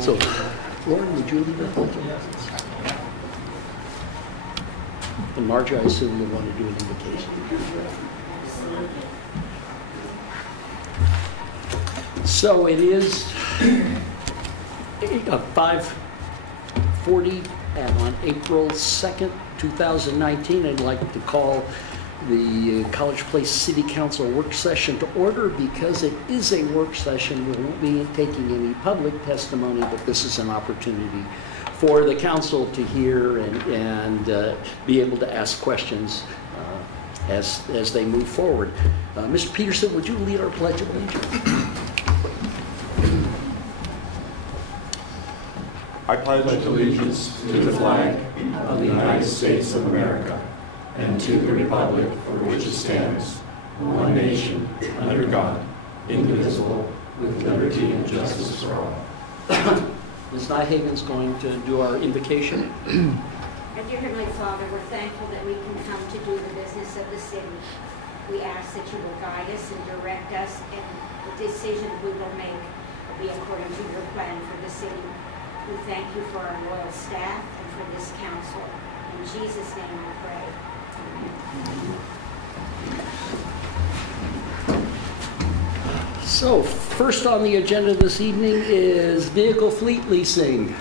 So, Lauren, would you lead the pledge of allegiance? And Marge, I assume you want to do an invocation. So it is 5:40 on April 2nd, 2019. I'd like to call the College Place City Council work session to order. Because it is a work session, we won't be taking any public testimony, but this is an opportunity for the council to hear and be able to ask questions as they move forward. Mr. Peterson, would you lead our Pledge of Allegiance? I pledge allegiance to the flag of the United States of America and to the republic for which it stands, one nation, under God, indivisible, with liberty and justice for all. Ms. Nyhaven's going to do our invocation. And dear Heavenly Father, we're thankful that we can come to do the business of the city. We ask that you will guide us and direct us, and the decisions we will make will be according to your plan for the city. We thank you for our loyal staff and for this council. In Jesus' name I pray. Amen. So, first on the agenda this evening is vehicle fleet leasing.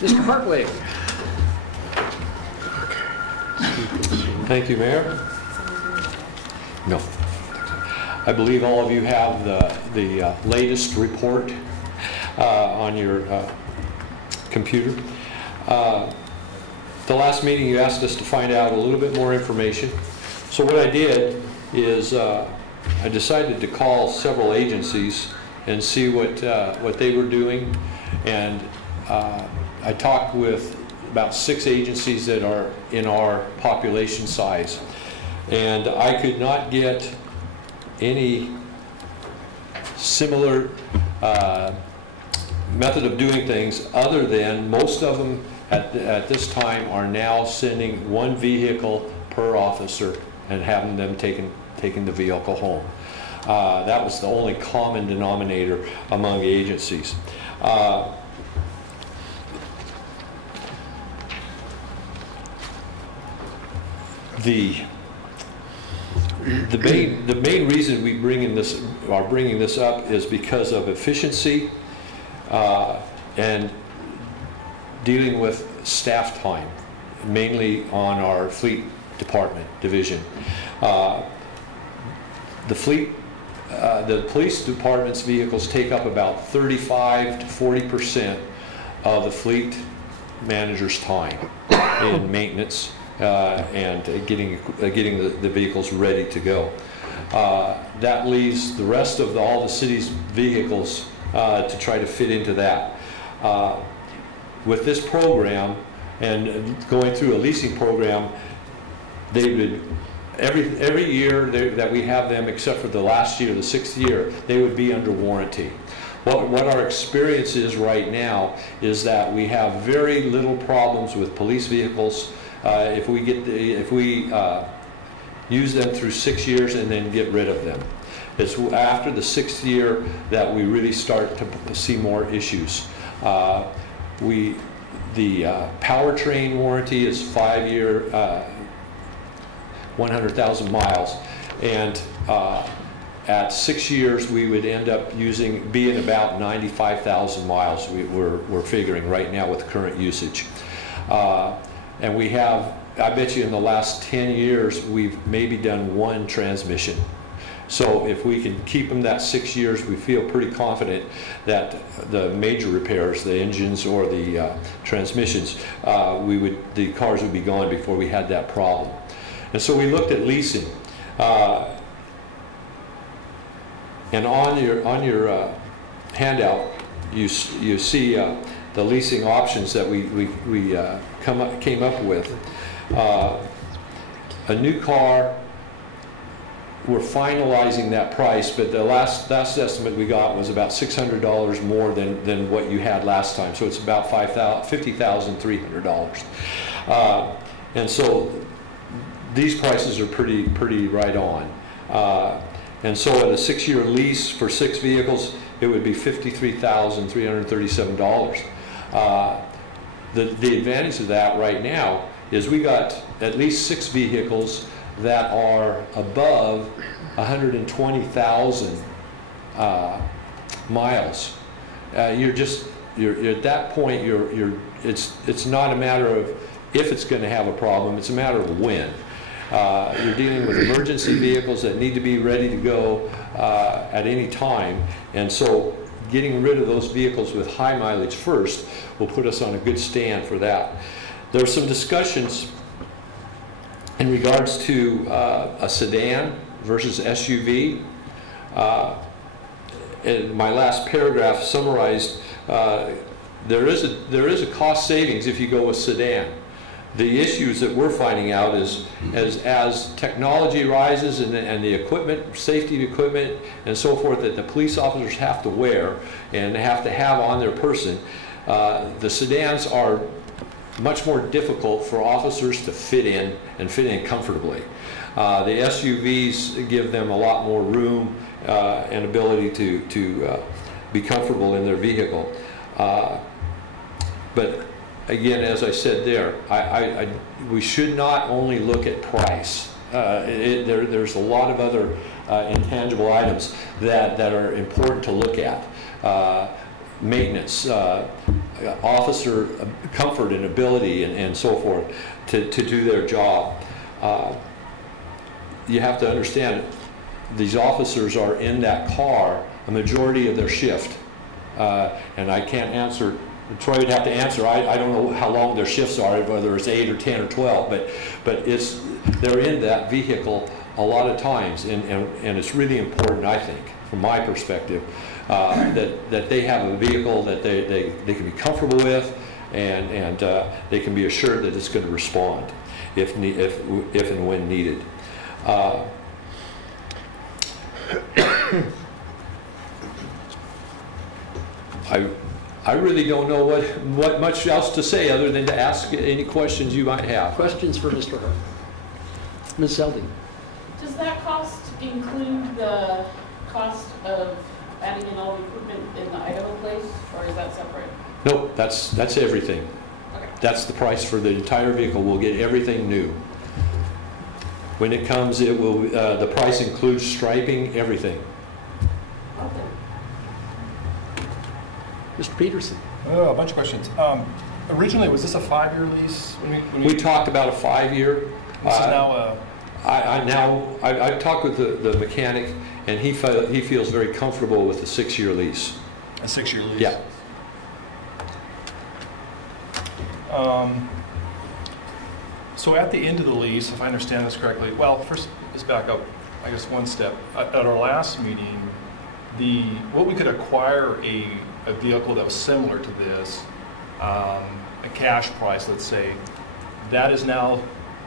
Mr. Hartwig. Thank you, Mayor. No. I believe all of you have the latest report on your computer. The last meeting you asked us to find out a little bit more information. So what I did is I decided to call several agencies and see what they were doing, and I talked with about 6 agencies that are in our population size, and I could not get any similar method of doing things other than most of them at this time are now sending 1 vehicle per officer and having them taking the vehicle home. That was the only common denominator among agencies. The main reason we are bringing this up is because of efficiency and dealing with staff time, mainly on our fleet department division. The police department's vehicles take up about 35 to 40% of the fleet manager's time in maintenance and getting the vehicles ready to go. That leaves the rest of all the city's vehicles to try to fit into that. With this program and going through a leasing program, they would every year that we have them, except for the last year, the 6th year, they would be under warranty. What our experience is right now is that we have very little problems with police vehicles if we use them through 6 years and then get rid of them. It's after the 6th year that we really start to see more issues. The powertrain warranty is 5-year, 100,000 miles, and at 6 years we would end up being about 95,000 miles. We're figuring right now with current usage, and we have, I bet you in the last 10 years we've maybe done 1 transmission. So if we can keep them that 6 years, we feel pretty confident that the major repairs, the engines or the transmissions, the cars would be gone before we had that problem. And so we looked at leasing. And on your handout, you see the leasing options that we came up with. A new car. We're finalizing that price, but the last estimate we got was about $600 more than what you had last time. So it's about $50,300. And so these prices are pretty right on. And so at a 6-year lease for 6 vehicles, it would be $53,337. The advantage of that right now is we got at least 6 vehicles that are above 120,000 miles. You're at that point. It's not a matter of if it's going to have a problem. It's a matter of when. You're dealing with emergency vehicles that need to be ready to go at any time, and so getting rid of those vehicles with high mileage first will put us on a good stand for that. There are some discussions in regards to a sedan versus SUV. And my last paragraph summarized there is a cost savings if you go with sedan. The issues that we're finding out is as technology rises and the equipment, safety equipment and so forth that the police officers have to wear and have to have on their person, the sedans are much more difficult for officers to fit in and fit in comfortably. The SUVs give them a lot more room and ability to be comfortable in their vehicle. But again, as I said there, we should not only look at price. There's a lot of other intangible items that are important to look at. Maintenance, officer comfort and ability and so forth to do their job. You have to understand these officers are in that car a majority of their shift. And I can't answer, Troy would have to answer, I don't know how long their shifts are, whether it's 8 or 10 or 12, but they're in that vehicle a lot of times, and it's really important, I think, from my perspective, that they have a vehicle that they can be comfortable with, and they can be assured that it's going to respond if and when needed. I really don't know what much else to say other than to ask any questions you might have. Questions for Mr. Hart? Ms. Selby? Does that cost include the cost of adding in all the equipment in the Idaho place, or is that separate? Nope, that's everything. Okay. That's the price for the entire vehicle. We'll get everything new. When it comes, it will. The price includes striping, everything. Okay. Mr. Peterson? Oh, a bunch of questions. Originally, was this a 5-year lease? We talked about a 5-year. This is now a... I've talked with the mechanic, and he feels very comfortable with the 6-year lease. A 6-year lease? Yeah. So at the end of the lease, if I understand this correctly, well, first, let's back up, I guess, one step. At our last meeting, what we could acquire a vehicle that was similar to this, a cash price, let's say, that is now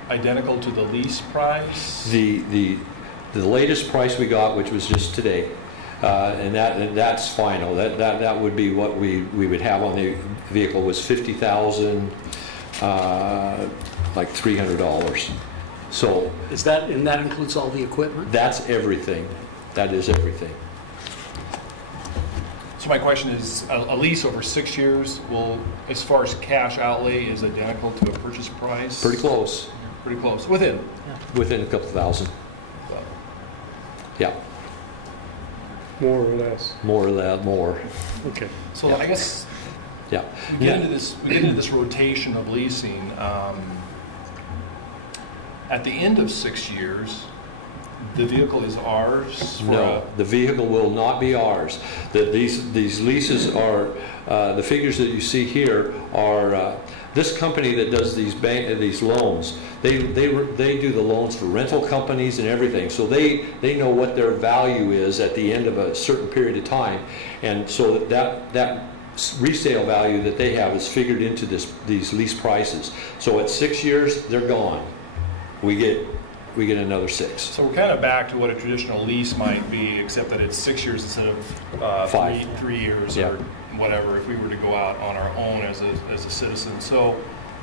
identical to the lease price? The latest price we got, which was just today, and that's final. That would be what we would have on the vehicle was $50,000, like $300. So Is that, and that includes all the equipment? that's everything. That is everything. So my question is, a lease over 6 years will, as far as cash outlay, is identical to a purchase price? Pretty close. Pretty close. Within Within a couple thousand. Yeah. More or less. More or less. More. Okay. So Yeah. I guess Yeah. we get into this rotation of leasing. At the end of 6 years, the vehicle is ours? No, the vehicle will not be ours. These leases are, the figures that you see here are, this company that does these loans, they do the loans for rental companies and everything. So they know what their value is at the end of a certain period of time. And so that resale value that they have is figured into these lease prices. So at 6 years, they're gone. We get another 6. So we're kind of back to what a traditional lease might be, except that it's 6 years instead of 5. 3 years Yeah. or whatever, if we were to go out on our own as a citizen. So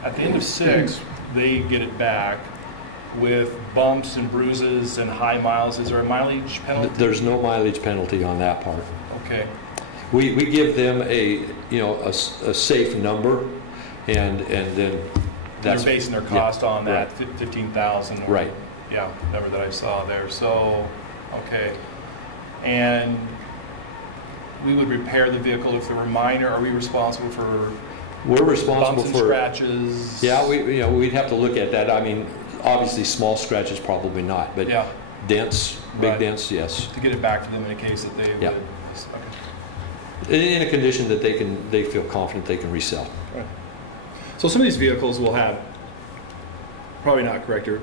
at the end of 6, they get it back with bumps and bruises and high miles. Is there a mileage penalty? There's no mileage penalty on that part. Okay. We give them a, you know, a safe number, and then that's. You're basing their yeah, cost on that right. 15,000. or- Right. Yeah, number that I saw there. So, okay. And we would repair the vehicle if there were minor. Are we responsible for We're responsible bumps and for. scratches? Yeah, you know, we'd have to look at that. I mean, obviously, small scratches, probably not, but Yeah, dents, big Right. dents, yes. to get it back to them in a case that they Yeah. would. Okay. In a condition that they feel confident they can resell. So some of these vehicles will have, probably not correct here,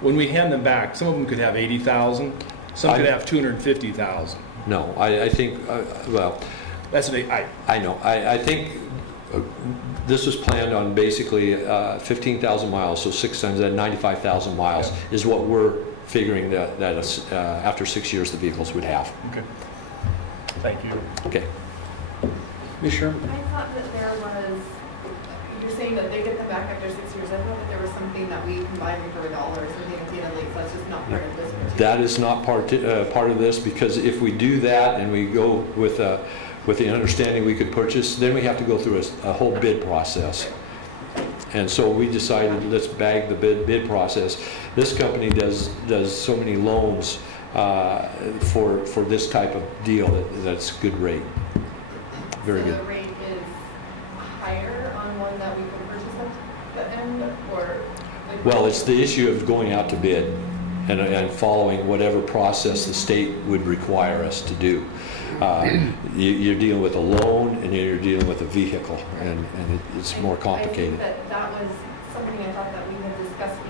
when we hand them back, some of them could have 80,000, some could have 250,000. No, I think, well, That's what I know. I think this was planned on basically 15,000 miles, so 6 times that, 95,000 miles Yeah. is what we're figuring that after 6 years the vehicles would have. okay. Thank you. Okay. Ms. Sherman? I thought that there was, you're saying that they get them back after 6 years. I thought that there was something that we can buy them for $1 or something at the end of the lease. That's just not part of this particular. That is not part of this, because if we do that and we go with the understanding we could purchase, then we have to go through a whole bid process. And so we decided, let's bag the bid process. This company does so many loans for this type of deal that's good rate. Very So good. the rate is higher on one that we can purchase at the end, or? like- Well, it's the issue of going out to bid and following whatever process the state would require us to do. You're dealing with a loan and you're dealing with a vehicle, and it's more complicated. I think that was something I thought that we had discussed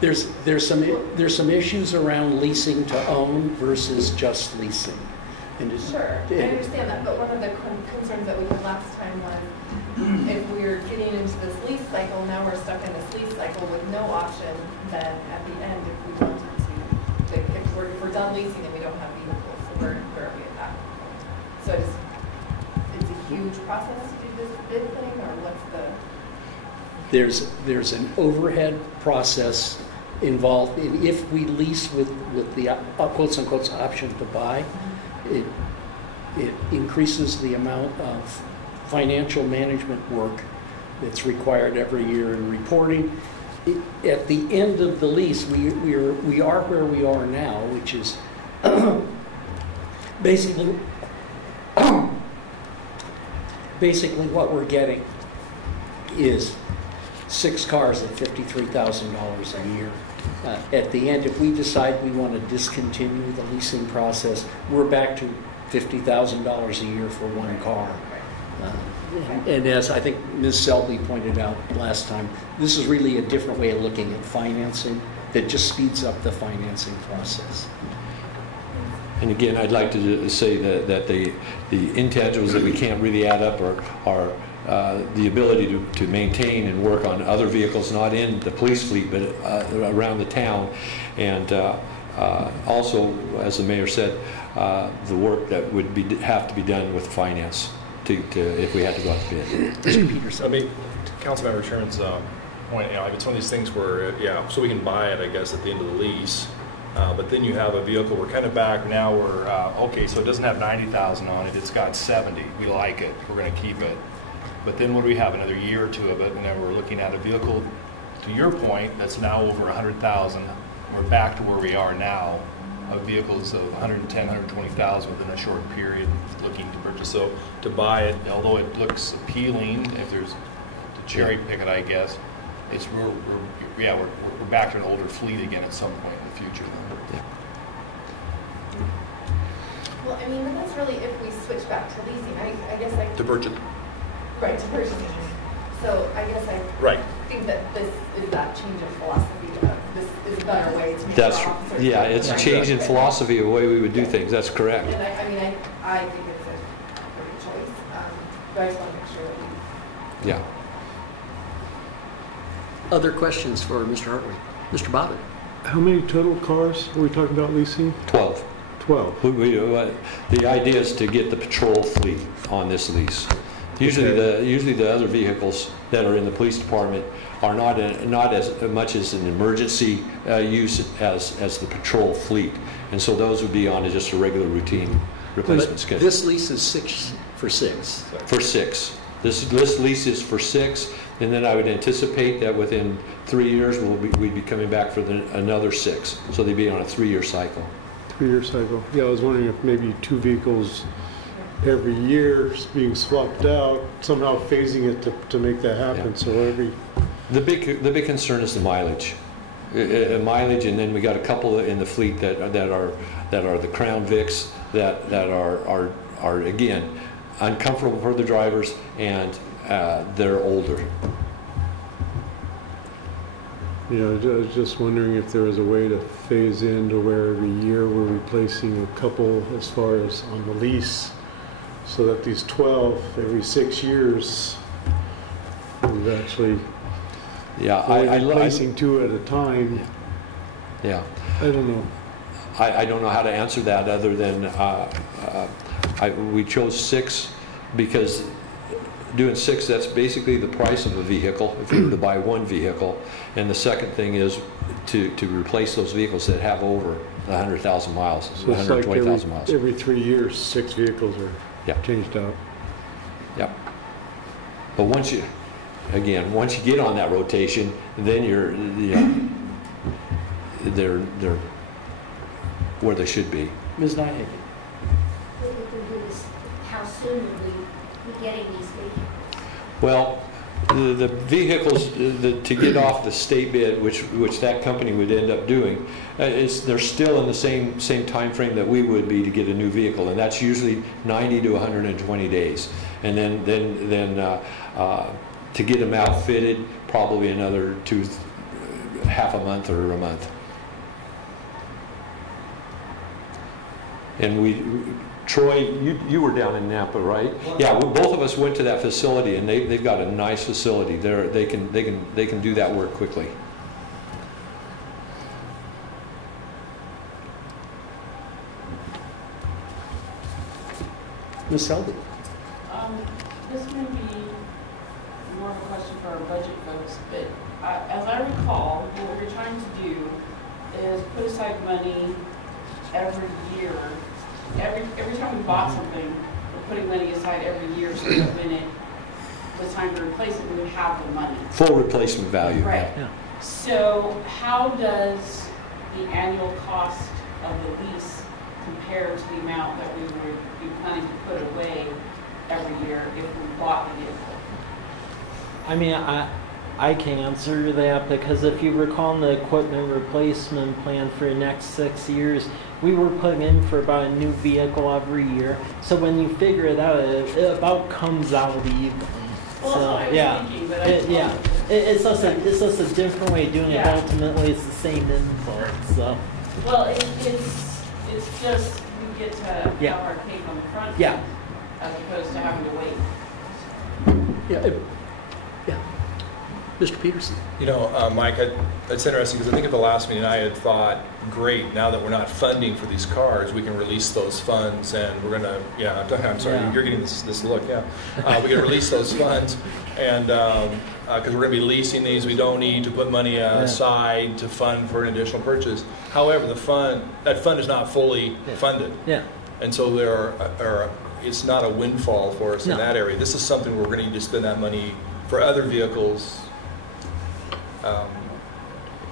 because, There's some issues around leasing to own versus just leasing. And it's- sure, I understand that, but one of the concerns that we had last time was if we're getting into this lease cycle, now we're stuck in this lease cycle with no option, then at the end, if we wanted to, like, if we're done leasing and we don't have vehicles, so where are we at that point? So it's a huge process to do this bid thing, or what's the? there's an overhead process involved. If we lease with the quotes unquote option to buy, it increases the amount of financial management work that's required every year in reporting. At the end of the lease, we are where we are now, which is basically what we're getting is 6 cars at $53,000 a year. At the end, if we decide we want to discontinue the leasing process, we're back to $50,000 a year for one car. And as I think Ms. Selby pointed out last time, this is really a different way of looking at financing that just speeds up the financing process. And again, I'd like to say that the intangibles that we can't really add up are the ability to maintain and work on other vehicles, not in the police fleet, but around the town. And also, as the mayor said, the work that would have to be done with finance if we had to go out to bid. Mr. Peterson. I mean, to Councilmember Sherman's point, it's one of these things where, so we can buy it, I guess, at the end of the lease. But then you have a vehicle, we're kind of back now, we're, okay, so it doesn't have 90,000 on it, it's got 70. We like it, we're going to keep it. But then what do we have, another year or two of it, and then we're looking at a vehicle, to your point, that's now over 100,000. We're back to where we are now, of vehicles of 110, 120,000 within a short period looking to purchase. So to buy it, although it looks appealing, if there's to cherry pick it, I guess, it's we're back to an older fleet again at some point in the future. Well, I mean, that's really if we switch back to leasing. I guess I. To purchase. Right, to purchasing. So I guess I Right. think that this is that change of philosophy. This is a better way to make That's, our officers. yeah, it's a change in philosophy of the way we would do things. That's correct. And I mean, I think it's a great choice. But I just want to make sure that we. Yeah. Other questions for Mr. Hartley? Mr. Bobbitt? How many total cars are we talking about leasing? 12. 12. The idea is to get the patrol fleet on this lease. Usually the other vehicles that are in the police department are not as much as an emergency use as the patrol fleet, and so those would be on just a regular routine replacement But schedule. this lease is 6 for 6. For 6. This lease is for 6, and then I would anticipate that within 3 years, we'd be coming back for another 6. So they'd be on a 3-year cycle. 3-year cycle. Yeah, I was wondering if maybe 2 vehicles every year being swapped out, somehow phasing it to make that happen. Yeah. So every, The big concern is the mileage. Mileage, and then we got a couple in the fleet that are the Crown Vics that are again uncomfortable for the drivers, and they're older. I was just wondering if there was a way to phase in to where every year we're replacing a couple as far as on the lease, so that these 12 every 6 years we've actually Yeah, only replacing 2 at a time. Yeah. I don't know. I don't know how to answer that other than we chose 6 because doing 6, that's basically the price of a vehicle if you were to buy one vehicle. And the second thing is to replace those vehicles that have over 100,000 miles, So it's like 120,000 miles. every 3 years, 6 vehicles are Yeah. changed out. Yep. But once you get on that rotation, then they're where they should be. Ms. Nyhagen? How soon will we be getting these vehicles? Well, the vehicles to get off the state bid, which that company would end up doing, they're still in the same time frame that we would be to get a new vehicle, and that's usually 90 to 120 days. And then to get them outfitted, probably another half a month or a month. And Troy, you were down in Napa, right? Yeah, both of us went to that facility, and they've got a nice facility. They can do that work quickly. Ms. Selby? This may be more of a question for our budget folks, but as I recall, what we're trying to do is put aside money every year. Every time we bought something, we're putting money aside every year so that when it was time to replace it, we would have the money. Full replacement value. Right. Yeah. So how does the annual cost of the lease compare to the amount that we would be planning to put away every year if we bought the vehicle? I mean, I can answer that because if you recall in the equipment replacement plan for the next 6 years, we were putting in for about a new vehicle every year. So when you figure it out, it about comes out even. Well, So, that's what I was yeah. thinking, but It's just a different way of doing it. Yeah. Ultimately, it's the same input. So well, it's just we get to Yeah. have our cake on the front Yeah. end as opposed to having to wait. Yeah. Yeah. Mr. Peterson? Mike, it's interesting because I think at the last meeting I had thought, great, now that we're not funding for these cars, we can release those funds and we're going to, I'm sorry, Yeah. you're getting this look, yeah. We're going to release those funds and because we're going to be leasing these, we don't need to put money aside to fund for an additional purchase. However, that fund is not fully funded. yeah. And so it's not a windfall for us in No. that area. This is something we're going to need to spend that money for other vehicles.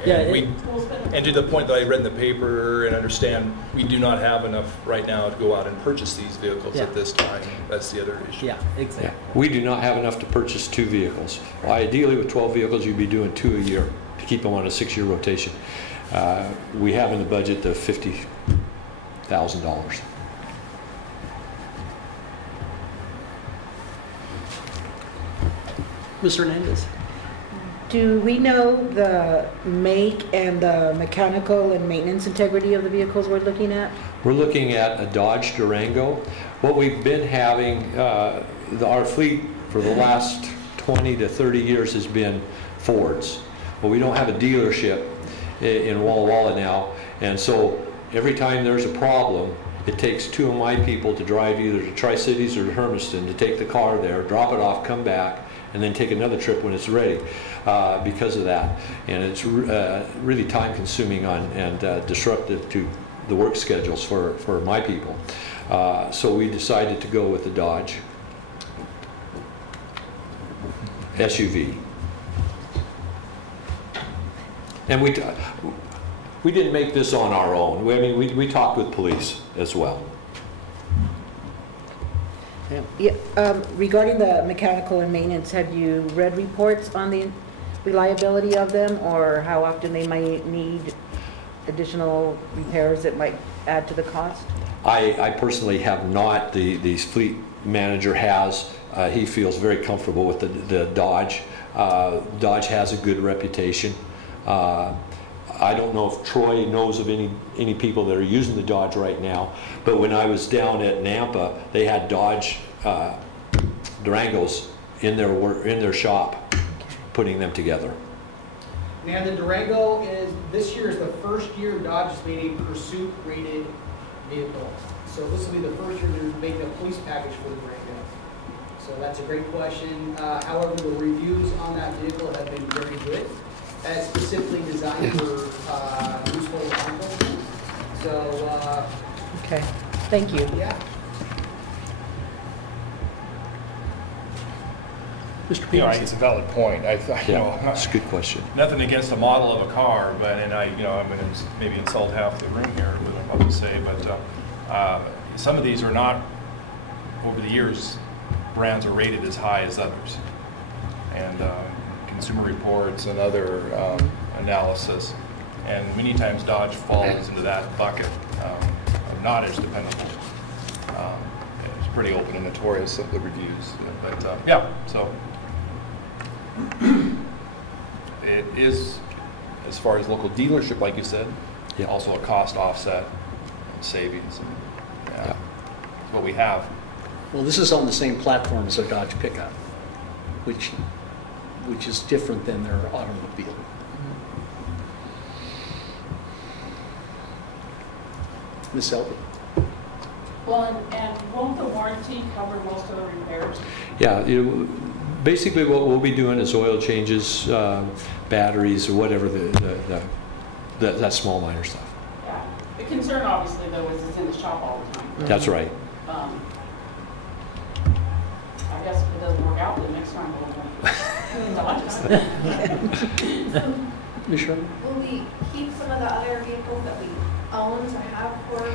And to the point that I read in the paper and understand, we do not have enough right now to go out and purchase these vehicles Yeah. at this time. That's the other issue. Yeah, exactly. Yeah. We do not have enough to purchase 2 vehicles. Ideally, with 12 vehicles, you'd be doing 2 a year to keep them on a 6-year rotation. We have in the budget the $50,000. Ms. Hernandez? Do we know the make and the mechanical and maintenance integrity of the vehicles we're looking at? We're looking at a Dodge Durango. What we've been having, our fleet for the last 20 to 30 years has been Fords. Well, we don't have a dealership in Walla Walla now, and so every time there's a problem, it takes 2 of my people to drive either to Tri-Cities or to Hermiston to take the car there, drop it off, come back, and then take another trip when it's ready because of that. And it's really time consuming and disruptive to the work schedules for my people. So we decided to go with the Dodge SUV. And we didn't make this on our own. We talked with police as well. Yeah, regarding the mechanical and maintenance, have you read reports on the reliability of them, or how often they might need additional repairs that might add to the cost? I personally have not. The fleet manager has. He feels very comfortable with the Dodge. Dodge has a good reputation. I don't know if Troy knows of any people that are using the Dodge right now, but when I was down at Nampa, they had Dodge Durangos in their shop, putting them together. Now the Durango this year is the first year Dodge has made a pursuit rated vehicle. So this will be the first year to make a police package for the Durango. So that's a great question. However, the reviews on that vehicle have been very good. It's specifically designed for useful vehicles. So Okay, thank you. yeah. Mr. You know, Peterson? it's a valid point. It's a good question. Nothing against the model of a car, but I'm going to maybe insult half the room here with what I'm about to say, but some of these are not, over the years, brands are rated as high as others. And Consumer Reports and other analysis, and many times Dodge falls into that bucket of not as dependable. It's pretty open and notorious of the reviews, but yeah, so it is, as far as local dealership, like you said, Yeah. also a cost offset and savings, and Yeah. it's what we have. Well, this is on the same platform as a Dodge pickup, which is different than their automobile. Ms. Selby? Well, and won't the warranty cover most of the repairs? Yeah, basically what we'll be doing is oil changes, batteries, or whatever that small minor stuff. Yeah. The concern, obviously, though, is it's in the shop all the time. That's right. I guess if it doesn't work out, the next time we'll Ms. Sherman? Will we keep some of the other vehicles that we own to have for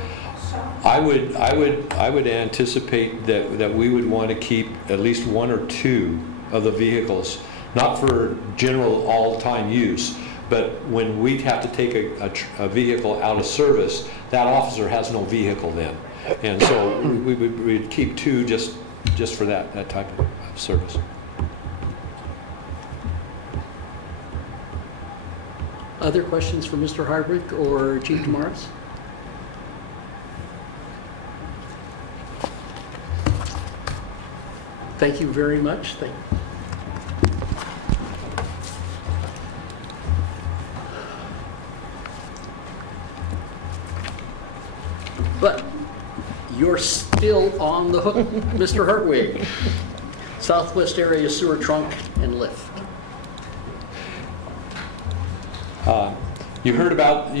shop? I would anticipate that we would want to keep at least one or two of the vehicles, not for general all-time use, but when we have to take a vehicle out of service, that officer has no vehicle then. And so we'd keep two just for that type of service. Other questions for Mr. Hardwick or Chief Damaris? Thank you very much. But you're still on the hook, Mr. Hartwig. Southwest Area Sewer Trunk and Lift. You heard about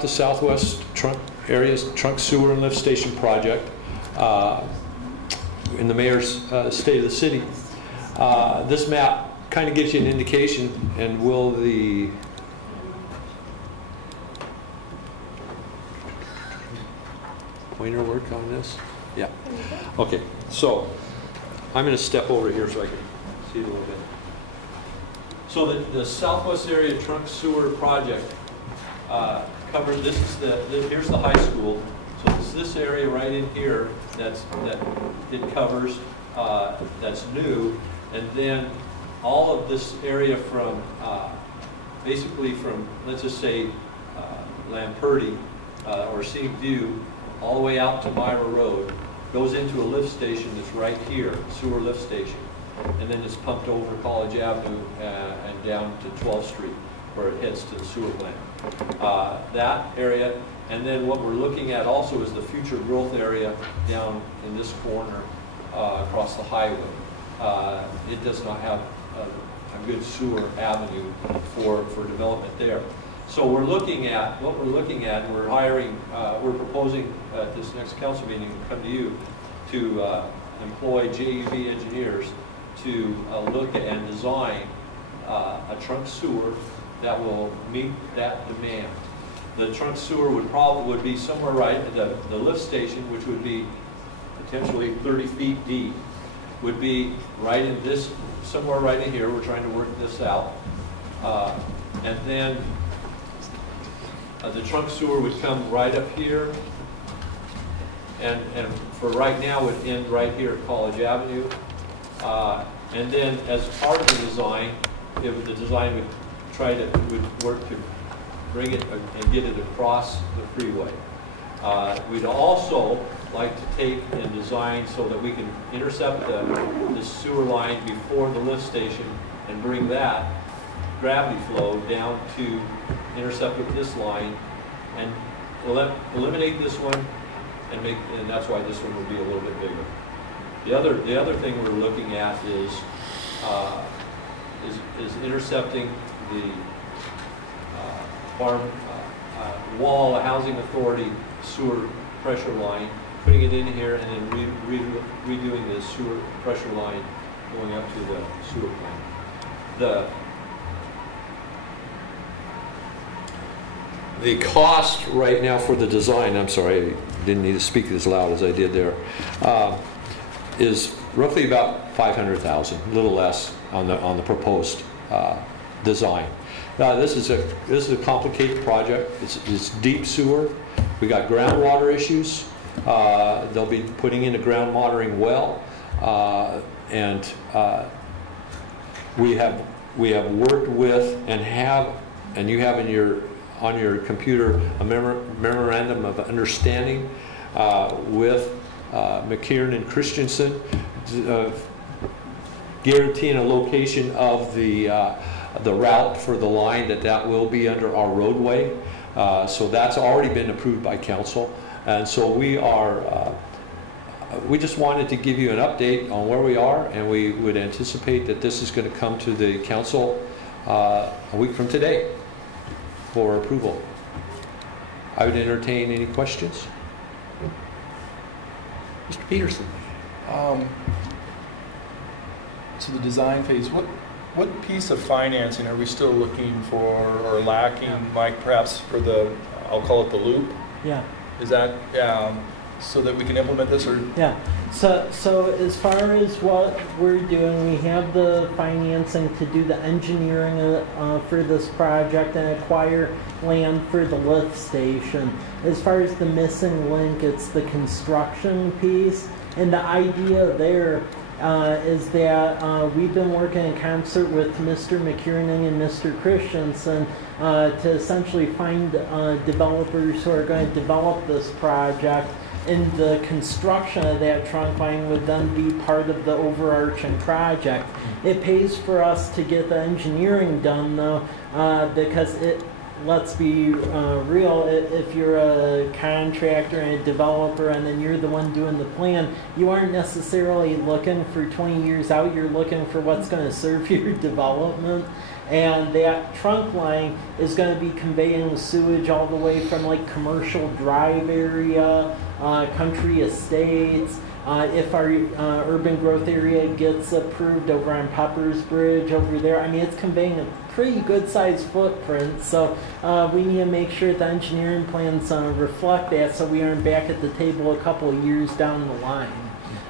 the Southwest Area's Trunk Sewer and Lift Station project in the mayor's State of the City. This map kind of gives you an indication, and will the pointer work on this? Yeah. Okay, so I'm going to step over here so I can see it a little bit. So the Southwest Area Trunk Sewer Project covers, here's the high school. So it's this area right in here that it covers, that's new. And then all of this area from, basically from, let's just say, Lamperty or Scenic View, all the way out to Myra Road, goes into a lift station that's right here, sewer lift station. And then it's pumped over College Avenue and down to 12th Street, where it heads to the sewer plant. That area, and then what we're looking at also is the future growth area down in this corner across the highway. It does not have good sewer avenue for development there. So what we're looking at, we're hiring, we're proposing at this next council meeting to come to you to employ JUV engineers to look at and design a trunk sewer that will meet that demand. The trunk sewer would be somewhere right at the lift station, which would be potentially 30 feet deep, would be right in this, somewhere right in here. We're trying to work this out. And then the trunk sewer would come right up here, and for right now would end right here at College Avenue. And then as part of the design, the design would work to bring it and get it across the freeway. We'd also like to take and design so that we can intercept the sewer line before the lift station and bring that gravity flow down to intercept with this line and eliminate this one, and that's why this one will be a little bit bigger. The other thing we're looking at is intercepting the Wall Housing Authority sewer pressure line, putting it in here, and then redoing the sewer pressure line going up to the sewer plant. The cost right now for the design, I'm sorry, I didn't need to speak as loud as I did there, is roughly about $500,000, a little less on the proposed design. Now this is a complicated project. It's deep sewer. We got groundwater issues. They'll be putting in a ground monitoring well, and we have worked with and you have on your computer a memorandum of understanding with McKeon and Christensen, guaranteeing a location of the route for the line that will be under our roadway. So that's already been approved by council, and so we just wanted to give you an update on where we are, and we would anticipate that this is going to come to the council a week from today for approval. I would entertain any questions. Mr. Peterson. So the design phase, what piece of financing are we still looking for or lacking, Mike, perhaps for the, I'll call it the loop? Yeah. Is that, so that we can implement this, or? Yeah. So as far as what we're doing, we have the financing to do the engineering for this project and acquire land for the lift station. As far as the missing link, it's the construction piece. And the idea there is that we've been working in concert with Mr. McKiernan and Mr. Christensen to essentially find developers who are going to develop this project, and the construction of that trunk line would then be part of the overarching project. It pays for us to get the engineering done though, because let's be real, if you're a contractor and a developer and then you're the one doing the plan, you aren't necessarily looking for 20 years out, you're looking for what's going to serve your development. And that trunk line is going to be conveying sewage all the way from like commercial drive area, country estates. If our urban growth area gets approved over on Peppers Bridge over there, I mean, it's conveying a pretty good sized footprint. So we need to make sure the engineering plans reflect that, so we aren't back at the table a couple of years down the line.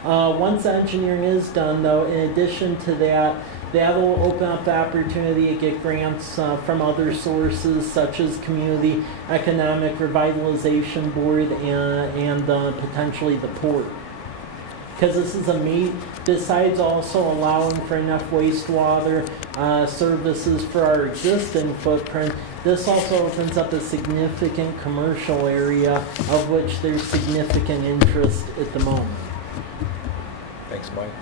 Once the engineering is done though, in addition to that, that'll open up the opportunity to get grants from other sources such as Community Economic Revitalization Board and potentially the port. Because this is besides also allowing for enough wastewater services for our existing footprint, this also opens up a significant commercial area of which there's significant interest at the moment. Thanks, Mike.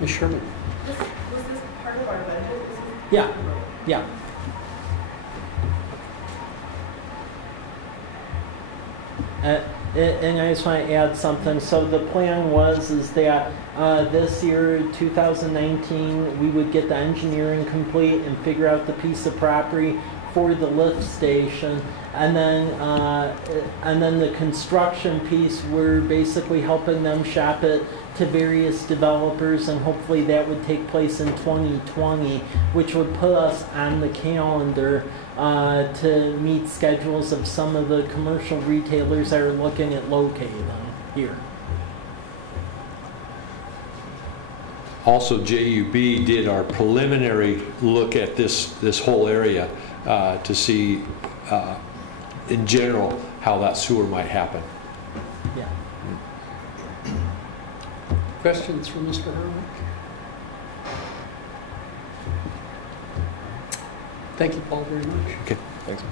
Ms. Sherman. Was this part of our budget? Yeah, yeah. And I just want to add something. So the plan is that this year, 2019, we would get the engineering complete and figure out the piece of property for the lift station, and then the construction piece, we're basically helping them shop it to various developers, and hopefully that would take place in 2020, which would put us on the calendar to meet schedules of some of the commercial retailers that are looking at locating here. Also, JUB did our preliminary look at this whole area to see, in general, how that sewer might happen. Yeah. Questions for Mr. Herwick? Thank you, Paul, very much. Okay, thanks.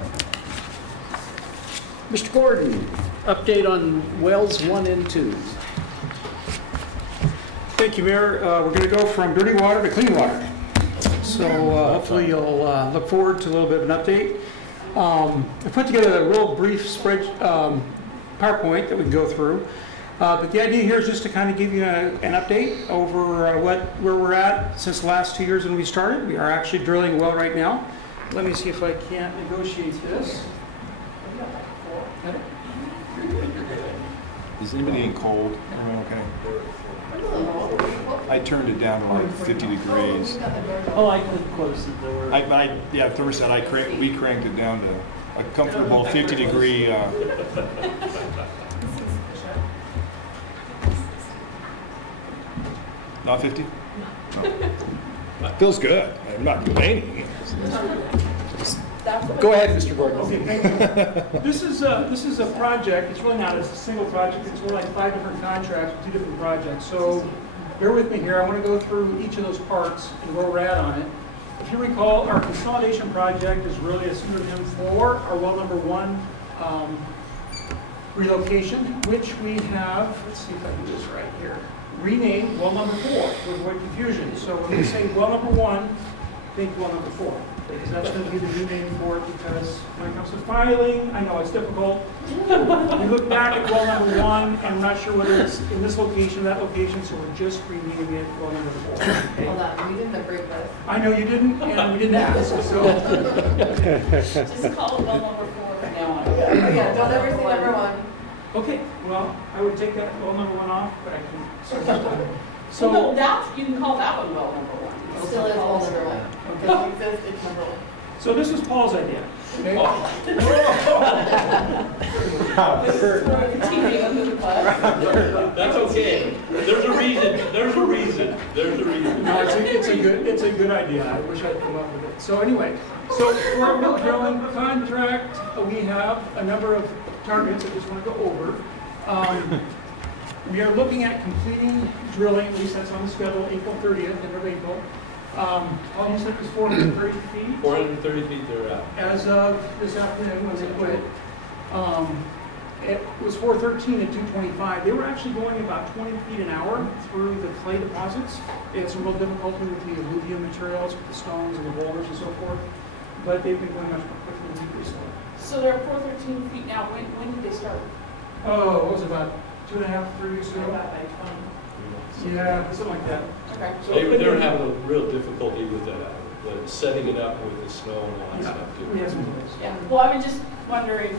Mr. Gordon, update on wells 1 and 2. Thank you, Mayor. We're going to go from dirty water to clean water. So hopefully you'll look forward to a little bit of an update. I put together a real brief PowerPoint that we can go through. But the idea here is just to kind of give you an update over where we're at since the last 2 years when we started. We are actually drilling a well right now. Let me see if I can't negotiate this. Is anybody getting cold? Everyone okay? I turned it down to like 50 degrees. Oh, I could close the door. Yeah, thermostat, we cranked it down to a comfortable 50 degree. Not 50? No. Feels good. I'm not complaining. Go ahead, Mr. Gordon. Okay, thank you. This is a project. It's really not a single project. It's more like 5 different contracts with 2 different projects. So bear with me here. I want to go through each of those parts and where we're at on it. If you recall, our consolidation project is really a pseudonym for our well number 1 relocation, which we have, let's see if I do this right here, renamed well number 4 to avoid confusion. So when we say well number 1, think well number 4. Because that's going to be the new name for it, because when it comes to filing, I know it's difficult. We look back at well number 1, and we're not sure whether it's in this location, that location, so we're just renaming it well number 4. Okay? Hold on, we didn't approve this. I know you didn't, and we didn't ask, so. Just call it well number 4 from now on. Yeah, don't ever say number 1. Okay, well, I would take that well number 1 off, but I can. So no, you can call that one well number 1. It still is well number 1. Okay, it says it's number 1. So this was Paul's idea. Okay? That's okay. There's a reason. No, it's a good idea. I wish I'd come up with it. So anyway, so for our well drilling contract, we have a number of targets I just want to go over. We are looking at completing drilling, at least that's on the schedule, April 30th, end of April. Paul, you said it was 430 feet? 430 feet they're at. As of this afternoon when they quit. It was 413 at 225. They were actually going about 20 feet an hour through the clay deposits. They had some real difficulty with the alluvium materials, with the stones and the boulders and so forth. But they've been going much more quickly than we recently. So they're 413 feet now. When did they start? Oh, what was it, about 2.5, 3 weeks ago? About by 20. Yeah, something like that. Okay. So they were having a real difficulty with setting it up with the snow and all that stuff too. Yeah, some of those. Yeah. Well, I was just wondering.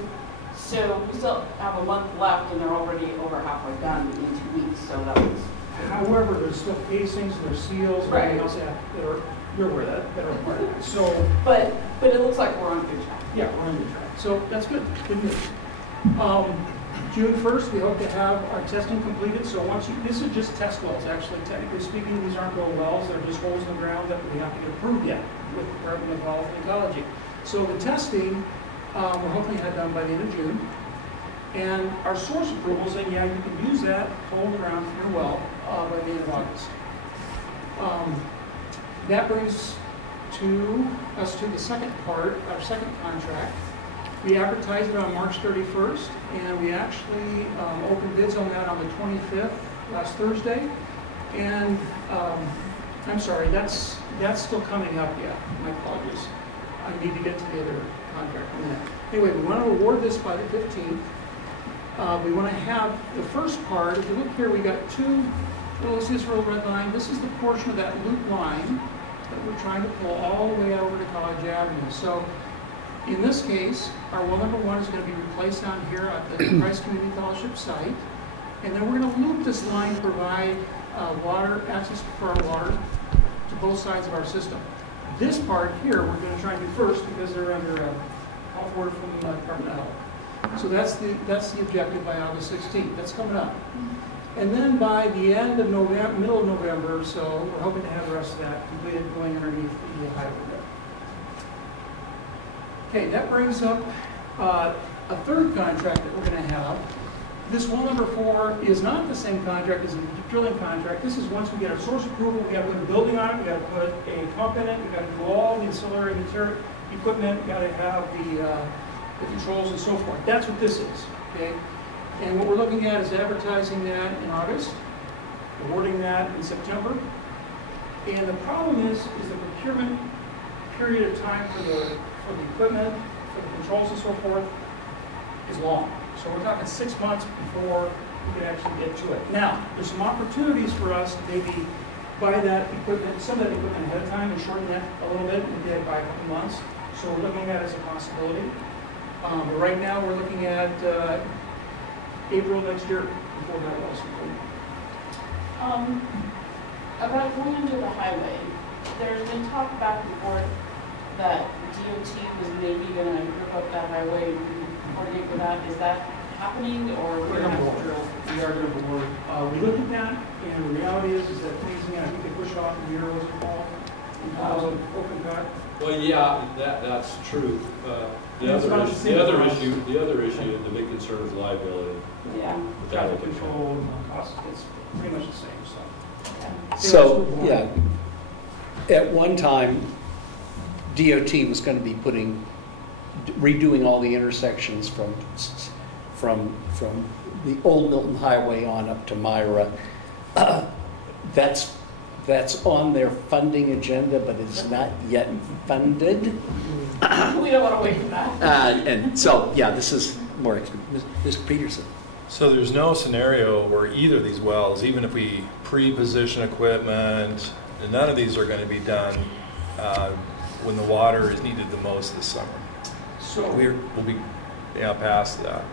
So we still have a month left, and they're already over halfway done in 2 weeks. So that was. However, there's still casings, there's seals, and everything else that are, you're aware of that are part of it. So. But it looks like we're on a good track. Yeah, we're on a good track. So that's good. Good news. June 1st, we hope to have our testing completed. So this is just test wells, actually. Technically speaking, these aren't real wells. They're just holes in the ground that we have to get approved yet with the Department of Health and Ecology. So the testing, we're hoping to have done by the end of June. And our source approval saying, yeah, you can use that hole in the ground for your well by the end of August. That brings us to the second part, our second contract. We advertised it on March 31st, and we actually opened bids on that on the 25th, last Thursday. And I'm sorry, that's still coming up yet. My apologies. I need to get to the other contract on that. Anyway, we want to award this by the 15th. We want to have the first part. If you look here, we got two, let's see this real red line. This is the portion of that loop line that we're trying to pull all the way over to College Avenue. So in this case, our well number 1 is going to be replaced down here at the Price Community Fellowship site. And then we're going to loop this line to provide water access for our water to both sides of our system. This part here, we're going to try and do first because they're under health order from the Department of Health. So that's the objective by August 16th. That's coming up. And then by the end of November, middle of November or so, we're hoping to have the rest of that completed going underneath the highway there. Okay, that brings up a third contract that we're going to have. This well number 4 is not the same contract as the drilling contract. This is once we get our source approval, we got to put a building on it, we got to put a pump in it, we got to do all the ancillary material equipment, we got to have the controls and so forth. That's what this is, okay? And what we're looking at is advertising that in August, awarding that in September. And the problem is the procurement period of time for the equipment, for the controls and so forth, is long. So we're talking 6 months before we can actually get to it. Now, there's some opportunities for us to maybe buy that equipment, some of that equipment ahead of time and shorten that a little bit and get it by a couple months. So we're looking at it as a possibility. But right now we're looking at April next year before that was complete. About going under the highway, there's been talk back and forth that DOT was maybe going to rip up that highway and coordinate with that. Is that happening, or we're going to have to drill? We are going to board. We looked at that, and the reality is that things, I think they pushed off the mirror was involved. Open cut. Well, yeah, that's true. The other issue, the big concern is liability. Yeah. Traffic control, cost, it's pretty much the same, so. So, yeah, at one time, DOT was going to be redoing all the intersections from the old Milton Highway on up to Myra. That's on their funding agenda, but it's not yet funded. We don't want to wait for that. And so, yeah, this is more expensive. Mr. Peterson. So there's no scenario where either of these wells, even if we pre-position equipment, and none of these are going to be done when the water is needed the most this summer. So We'll be past that.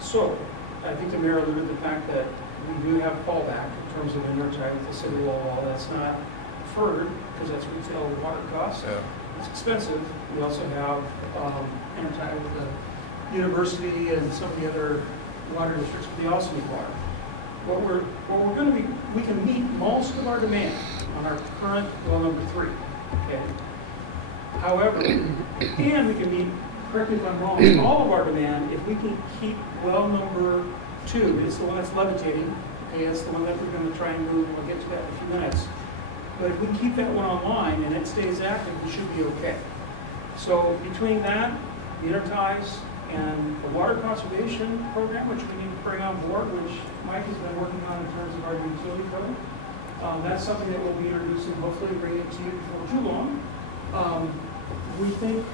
So, I think the mayor alluded to the fact that we do have fallback in terms of intertie with the city wall. That's not deferred because that's retail water costs. Yeah. It's expensive. We also have intertie with the university and some of the other water districts, but they also need water. What we're going to be, we can meet most of our demand on our current well number 3. Okay. However, and we can meet, correct me if I'm wrong, all of our demand if we can keep well number 2. It's the one that's levitating. Okay, it's the one that we're going to try and move, and we'll get to that in a few minutes. But if we keep that one online and it stays active, we should be okay. So between that, the interties, and the water conservation program, which we need to bring on board, which Mike has been working on in terms of our utility code, that's something that we'll be introducing, hopefully bring it to you before too long. We think,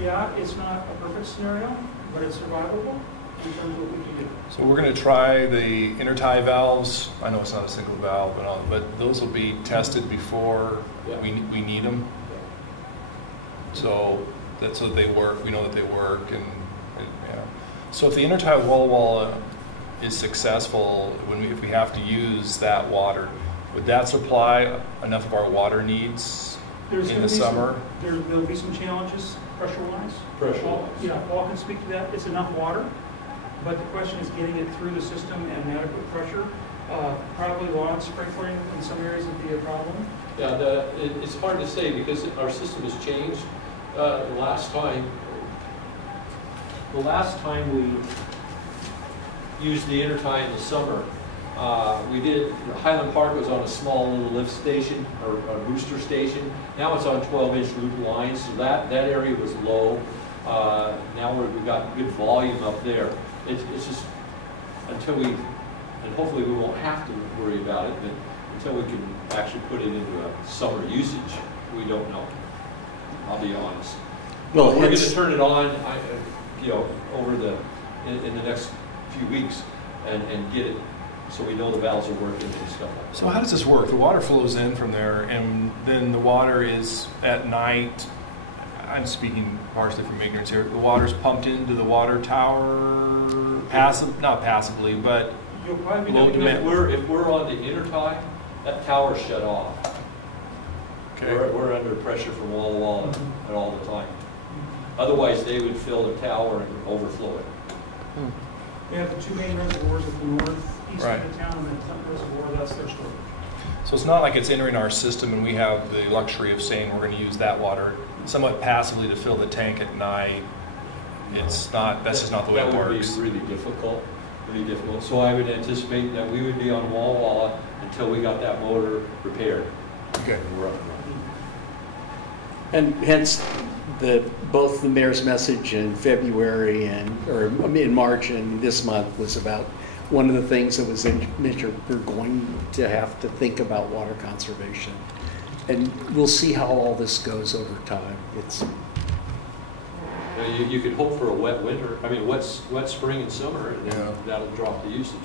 yeah, it's not a perfect scenario, but it's survivable in terms of what we can do. So we're going to try the intertie valves. I know it's not a single valve, but those will be tested before we need them. So that's so they work. We know that they work, and yeah. So if the intertie wall is successful, if we have to use that water, would that supply enough of our water needs in the summer? There'll be some challenges pressure-wise. Pressure-wise. Yeah, Paul can speak to that. It's enough water, but the question is getting it through the system and adequate pressure. Probably lawn sprinkling in some areas would be a problem. Yeah, it's hard to say because our system has changed. The last time we used the intertie in the summer, Highland Park was on a small little lift station or a booster station. Now it's on 12-inch loop lines, so that area was low. Now we've got good volume up there. It's just until and hopefully we won't have to worry about it, but until we can actually put it into a summer usage, we don't know. I'll be honest. Well, we're going to turn it on, over in the next few weeks and get it so we know the valves are working and stuff like that. So how does this work? The water flows in from there, and then the water is at night. I'm speaking partially from ignorance here. The water's pumped into the water tower, not passively, but You'll probably be low looking demand. If we're on the intertie, that tower's shut off. Okay. We're under pressure from wall to wall at all the time. Otherwise, they would fill the tower and overflow it. They have the two main reservoirs at the northeast Right. of the town, and the Clinton Reservoir, that's their storage. So it's not like it's entering our system and we have the luxury of saying we're going to use that water somewhat passively to fill the tank at night. It's not, that's just not the way it works. That would be really difficult. So I would anticipate that we would be on Walla Walla until we got that motor repaired. Good. We're up and running. And hence, both the mayor's message in February or in March and this month was about one of the things that was in, we're going to have to think about water conservation. And we'll see how all this goes over time. You could hope for a wet winter, wet spring and summer, and then that'll drop the usage.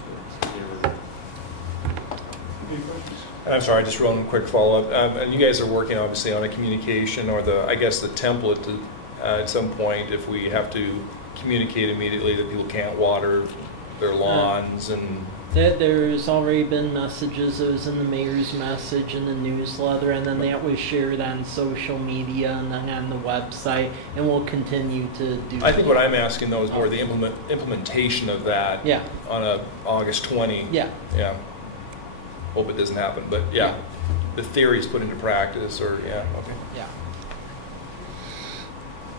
Any questions? And I'm sorry, just one quick follow-up. And you guys are working obviously on a communication or the template to, at some point if we have to communicate immediately that people can't water their lawns and... There's already been messages. It was in the mayor's message in the newsletter, and then that was shared on social media and then on the website, and we'll continue to do I think what I'm asking though is more the implementation of that on August 20. Yeah. Hope it doesn't happen, but the theory is put into practice or, okay. Yeah.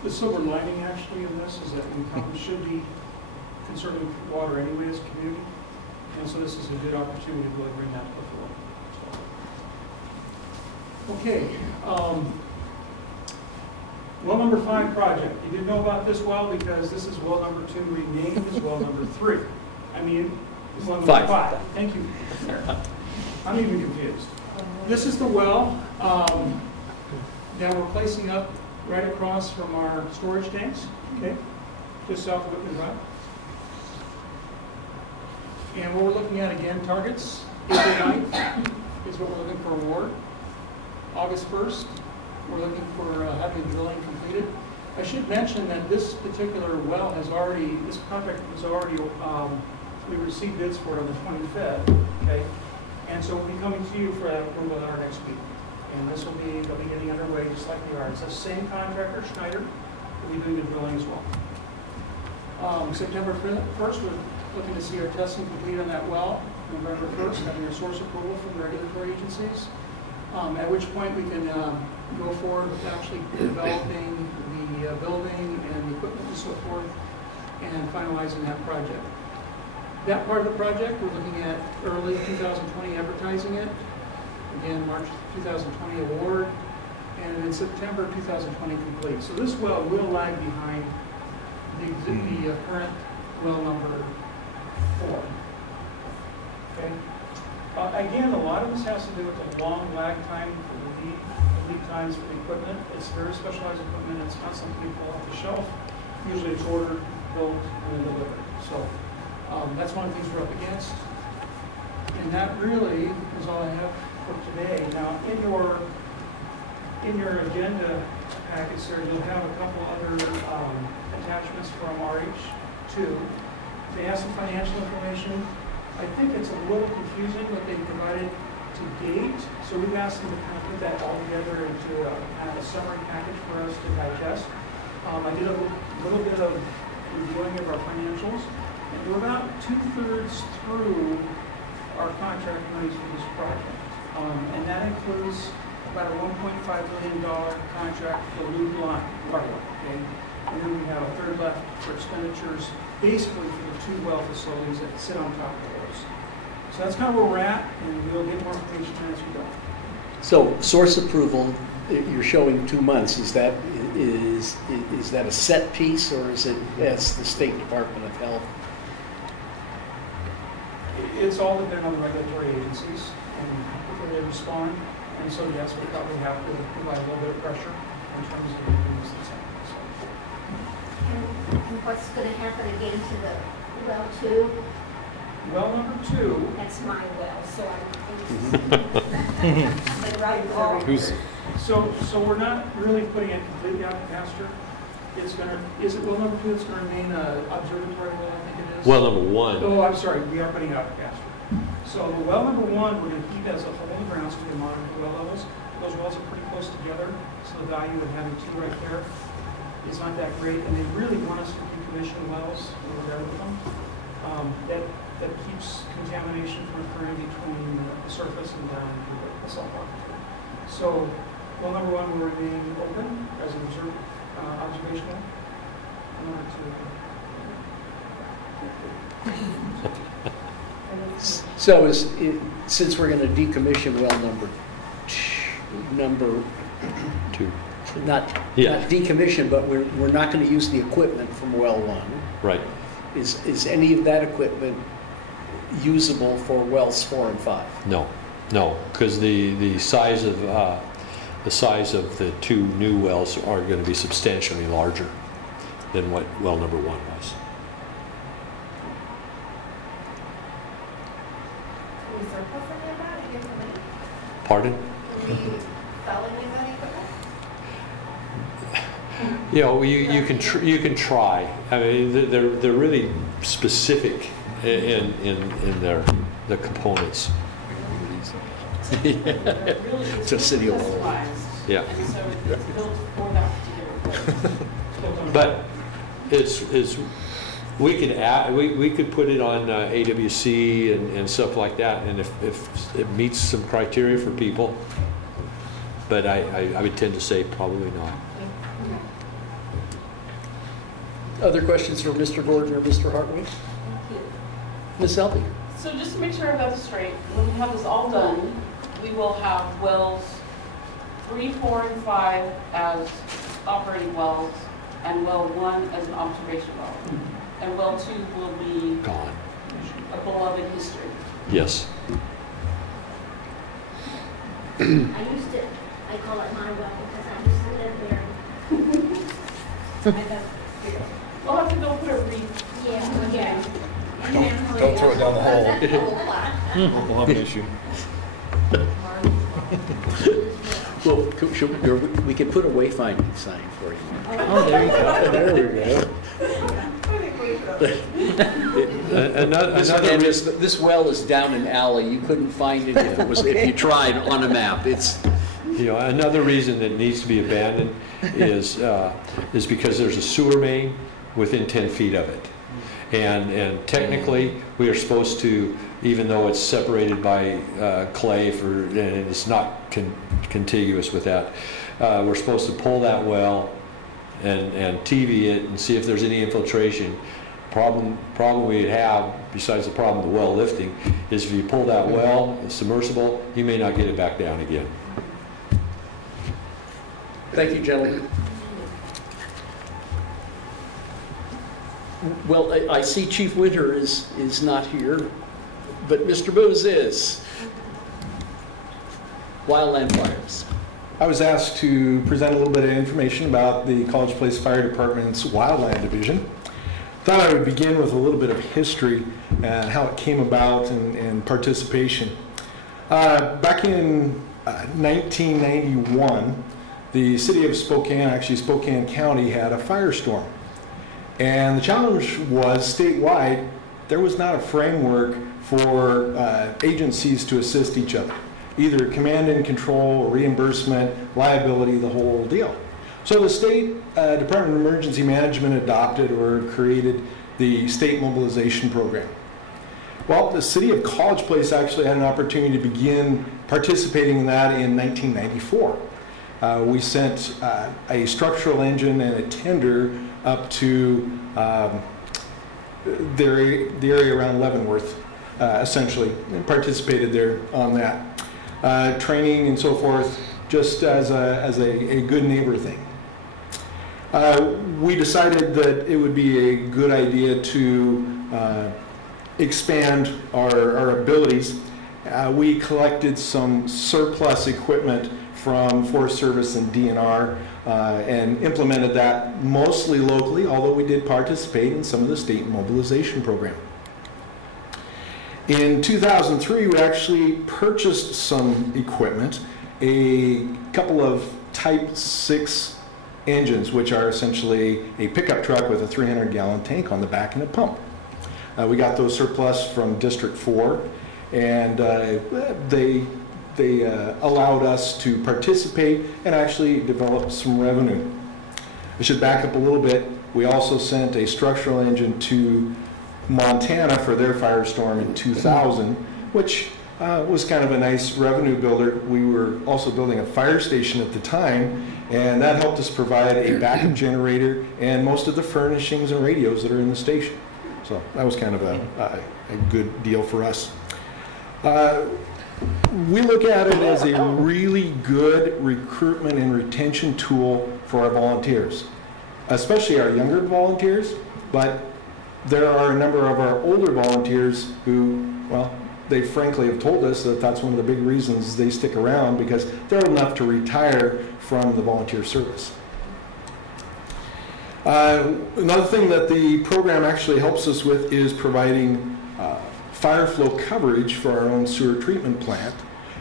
The silver lining actually in this is that we should be conserving water anyway as a community. And so this is a good opportunity to really bring that to the fore. Okay. Well number 5 project. You didn't know about this well because this is well number 2 renamed as well number 3. It's well number 5. Thank you. I'm even confused. This is the well that we're placing up right across from our storage tanks, okay, just south of Whitman Drive. And what we're looking at again, targets, April 9th is what we're looking for award. August 1st, we're looking for having drilling completed. I should mention that this particular well this project was already, we received bids for it on the 25th, okay? And so we'll be coming to you for that approval at our next meeting. And they'll be getting underway just like they are. It's the same contractor, Schneider, will be doing the drilling as well. September 1st, we're looking to see our testing complete on that well. November 1st, having our source approval from the regulatory agencies. At which point we can go forward with actually developing the building and the equipment and so forth and finalizing that project. That part of the project, we're looking at early 2020 advertising it. Again, March 2020 award, and in September 2020 complete. So this well will lag behind the current well number 4. Okay. Again, a lot of this has to do with the long lag time for the lead times for the equipment. It's very specialized equipment. It's not something you pull off the shelf. Usually it's ordered, built, and then delivered. So that's one of the things we're up against. And that really is all I have for today. Now, in your agenda package there, you'll have a couple other attachments from RH2. They have some financial information. I think it's a little confusing what they've provided to date, so we've asked them to kind of put that all together into a kind of a summary package for us to digest. I did a little bit of reviewing of our financials, and we're about 2/3 through our contract monies for this project. And that includes about a $1.5 million contract for the loop line, okay? And then we have a third left for expenditures, basically for the 2 well facilities that sit on top of those. So that's kind of where we're at, and we'll get more information as we go. So source approval, you're showing 2 months. Is that a set piece, or is it as the State Department of Health? It's all dependent on the regulatory agencies and if they respond. And so yes, we probably have to provide a little bit of pressure in terms of the things that's happening. And what's going to happen again to the Well, two, Well number 2, that's my well, so I'm. But right, all. so we're not really putting it completely out to pasture. It's gonna, is it well number 2 that's gonna remain an observatory well, I think it is? Well number 1. Oh, I'm sorry, we are putting it out to pasture. So the well number 1, we're gonna keep as a hole in the ground, so we can monitor the well levels. Those wells are pretty close together, so the value of having 2 right there is not that great, and they really want us to decommission wells when we're done with them. That keeps contamination from occurring between the surface and down into the salt aquifer. So, well number 1 will remain open as an observational. Number 2. So since we're going to decommission well number 2. not decommission, but we're not going to use the equipment from well 1. Right. Is any of that equipment usable for wells 4 and 5? No, because the size of the 2 new wells are going to be substantially larger than what well number 1 was. Can we surplus any of that and give somebody? Pardon? Can we sell any of that equipment? You know, you can try. I mean, they're really specific in the components. It's a city of Lowell. Yeah. And so it's built for that particular purpose. But it's we could add, we could put it on AWC and stuff like that, and if it meets some criteria for people, but I would tend to say probably not. Other questions for Mr. Gordon or Mr. Hartwig? Thank you. Ms. Selby? So just to make sure I got this straight, when we have this all done, we will have wells 3, 4, and 5 as operating wells, and well 1 as an observation well. And well 2 will be Gone. a beloved history. Yes. I call it my well because I used to live there. We'll have to go put a wreath. Yeah. Don't throw it down the hole. hole. We'll have an issue. Well, we could put a wayfinding sign for you. Oh, there you go. There we go. Another This well is down an alley. You couldn't find it if you tried on a map. It's another reason that it needs to be abandoned is because there's a sewer main within 10 feet of it. And technically, we are supposed to, even though it's separated by clay and it's not contiguous with that, we're supposed to pull that well and TV it and see if there's any infiltration. Problem we'd have, besides the problem of the well lifting, is if you pull that well, the submersible, you may not get it back down again. Thank you, gentlemen. Well, I see Chief Winter is not here, but Mr. Booz is. Wildland Fires. I was asked to present a little bit of information about the College Place Fire Department's Wildland Division. Thought I would begin with a little bit of history and how it came about and participation. Back in 1991, the city of Spokane, actually Spokane County, had a firestorm. And the challenge was statewide, there was not a framework for agencies to assist each other. Either command and control, reimbursement, liability, the whole deal. So the state Department of Emergency Management adopted or created the State Mobilization Program. Well, the city of College Place actually had an opportunity to begin participating in that in 1994. We sent a structural engine and a tender up to the area around Leavenworth, essentially, and participated there on that. Training and so forth, just as a good neighbor thing. We decided that it would be a good idea to expand our abilities. We collected some surplus equipment from Forest Service and DNR and implemented that mostly locally, although we did participate in some of the state mobilization program. In 2003, we actually purchased some equipment, a couple of Type 6 engines, which are essentially a pickup truck with a 300-gallon tank on the back and a pump. We got those surplus from District 4, and they allowed us to participate and actually develop some revenue. I should back up a little bit. We also sent a structural engine to Montana for their firestorm in 2000, which was kind of a nice revenue builder. We were also building a fire station at the time, and that helped us provide a backup generator and most of the furnishings and radios that are in the station. So that was kind of a good deal for us. We look at it as a really good recruitment and retention tool for our volunteers, especially our younger volunteers, but there are a number of our older volunteers who, well, they frankly have told us that that's one of the big reasons they stick around, because they're old enough to retire from the volunteer service. Another thing that the program actually helps us with is providing fire flow coverage for our own sewer treatment plant,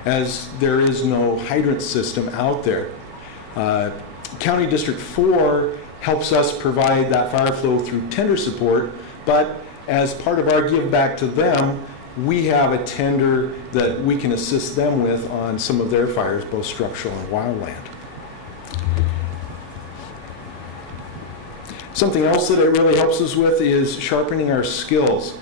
as there is no hydrant system out there. County District 4 helps us provide that fire flow through tender support, but as part of our give back to them, we have a tender that we can assist them with on some of their fires, both structural and wildland. Something else that it really helps us with is sharpening our skills.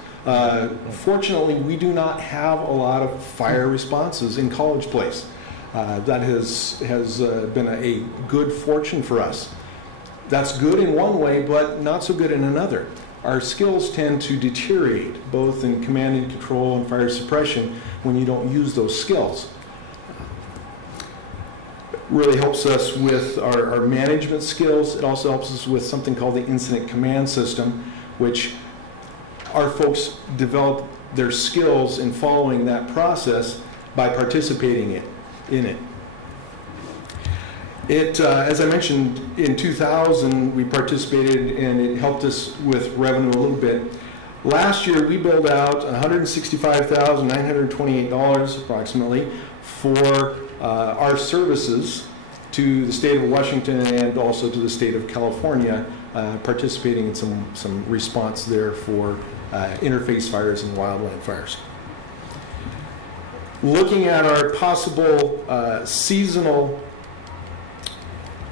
Fortunately, we do not have a lot of fire responses in College Place. That has been a good fortune for us. That's good in one way, but not so good in another. Our skills tend to deteriorate, both in command and control and fire suppression, when you don't use those skills. Really helps us with our management skills. It also helps us with something called the incident command system, which our folks develop their skills in following that process by participating in it. As I mentioned, in 2000 we participated, and it helped us with revenue a little bit. Last year we billed out $165,928 approximately for our services to the state of Washington and also to the state of California, participating in some response there for interface fires and wildland fires. Looking at our possible seasonal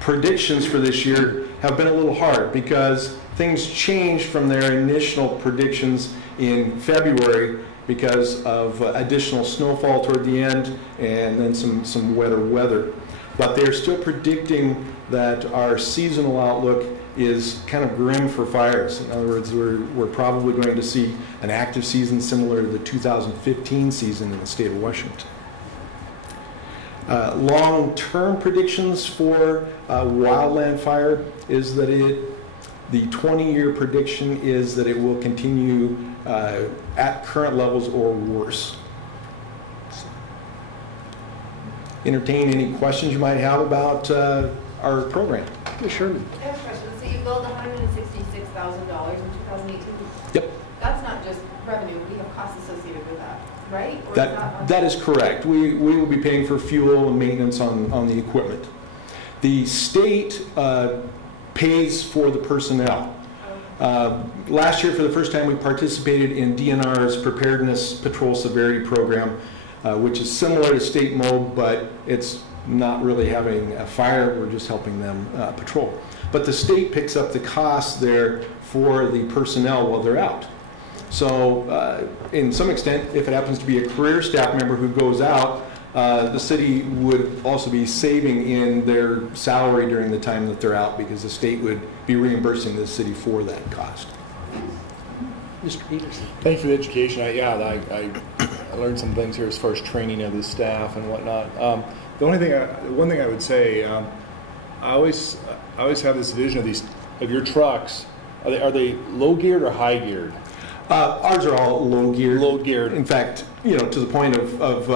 predictions for this year have been a little hard, because things changed from their initial predictions in February because of additional snowfall toward the end and then some wetter weather. But they're still predicting that our seasonal outlook is kind of grim for fires. In other words, we're probably going to see an active season similar to the 2015 season in the state of Washington. Long-term predictions for wildland fire is that the 20-year prediction is that it will continue at current levels or worse. Entertain any questions you might have about our program. Ms. Sherman. I have a question. So you billed $166,000 in 2018? Yep. That's not just revenue, we have costs associated with that, right? Or That is correct. We will be paying for fuel and maintenance on the equipment. The state pays for the personnel. Last year, for the first time, we participated in DNR's Preparedness Patrol Severity Program, which is similar to state MOB, but it's not really having a fire. We're just helping them patrol. But the state picks up the cost there for the personnel while they're out. So in some extent, if it happens to be a career staff member who goes out, the city would also be saving in their salary during the time that they're out, because the state would be reimbursing the city for that cost. Mr. Peterson. Thanks for the education. I learned some things here as far as training of the staff and whatnot. One thing I would say, I always have this vision of your trucks. Are they low geared or high geared? Ours are all low geared. Low geared. In fact, to the point of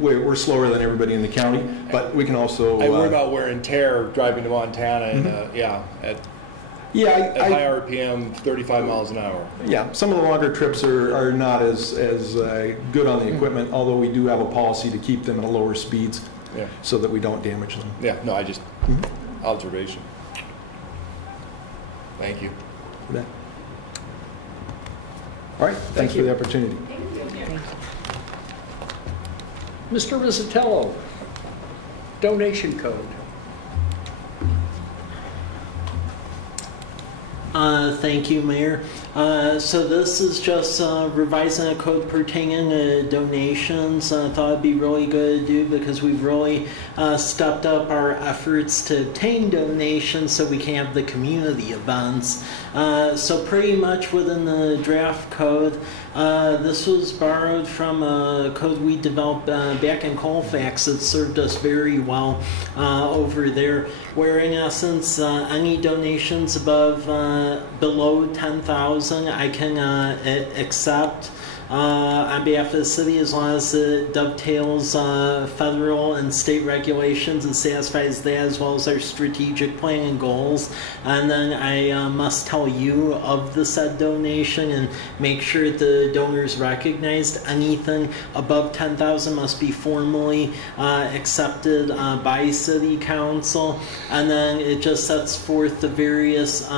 we're slower than everybody in the county, but we can also. I worry about wear and tear driving to Montana and at high RPM, 35 miles an hour. Yeah, some of the longer trips are not as good on the equipment, although we do have a policy to keep them at lower speeds, so that we don't damage them. Yeah, no, I just observation. Thank you. For that. All right, thanks for the opportunity. Mr. Rizzatello, donation code. Thank you, Mayor. So this is just revising a code pertaining to donations. I thought it'd be really good to do because we've really stepped up our efforts to obtain donations so we can have the community events. So pretty much within the draft code, this was borrowed from a code we developed back in Colfax that served us very well over there, where in essence any donations below 10,000 I can accept on behalf of the city as long as it dovetails federal and state regulations and satisfies that as well as our strategic plan and goals. And then I must tell you of the said donation and make sure the donor is recognized. Anything above 10,000 must be formally accepted by City Council. And then it just sets forth the various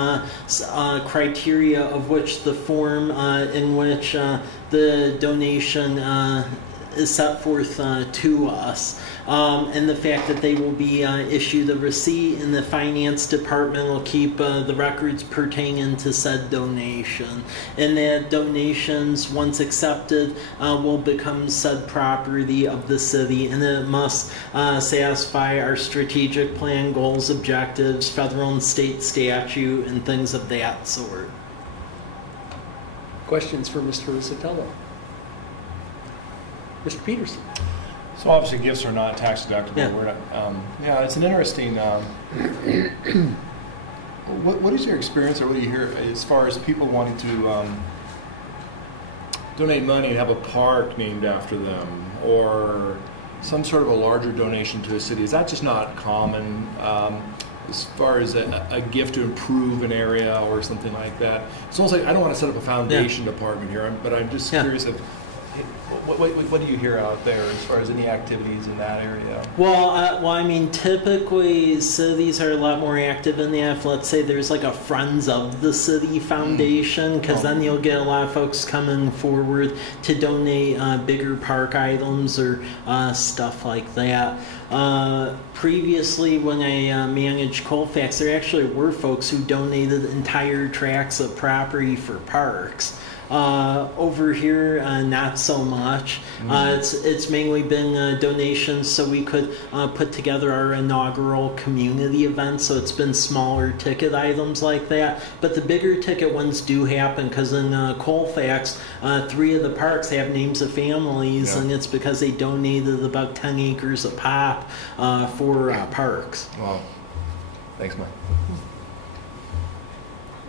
criteria of which the form in which the donation is set forth to us, and the fact that they will be issued a receipt, and the finance department will keep the records pertaining to said donation, and that donations, once accepted, will become said property of the city, and it must satisfy our strategic plan, goals, objectives, federal and state statute, and things of that sort. Questions for Mr. Rizzatello? Mr. Peterson? So obviously gifts are not tax deductible. Yeah. We're not, it's an interesting, what is your experience or what do you hear as far as people wanting to donate money and have a park named after them or some sort of a larger donation to a city? Is that just not common? As far as a gift to improve an area or something like that. It's almost like I don't want to set up a foundation department here, but I'm just curious if what do you hear out there as far as any activities in that area? Well, I mean, typically cities are a lot more active in that. If, let's say there's like a Friends of the City Foundation, because then you'll get a lot of folks coming forward to donate bigger park items or stuff like that. Previously, when I managed Colfax, there actually were folks who donated entire tracts of property for parks. Over here, not so much. It's mainly been donations so we could put together our inaugural community event, so it's been smaller ticket items like that. But the bigger ticket ones do happen because in Colfax, 3 of the parks have names of families, and it's because they donated about 10 acres a pop for parks. Wow. Thanks, Mike.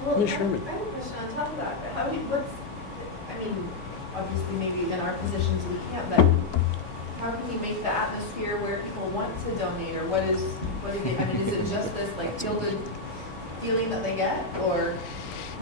Well, Ms. Sherman. I have a question on top of that. Obviously maybe in our positions we can't, but how can we make the atmosphere where people want to donate, or what do they, I mean, is it just this like feel-good feeling that they get, or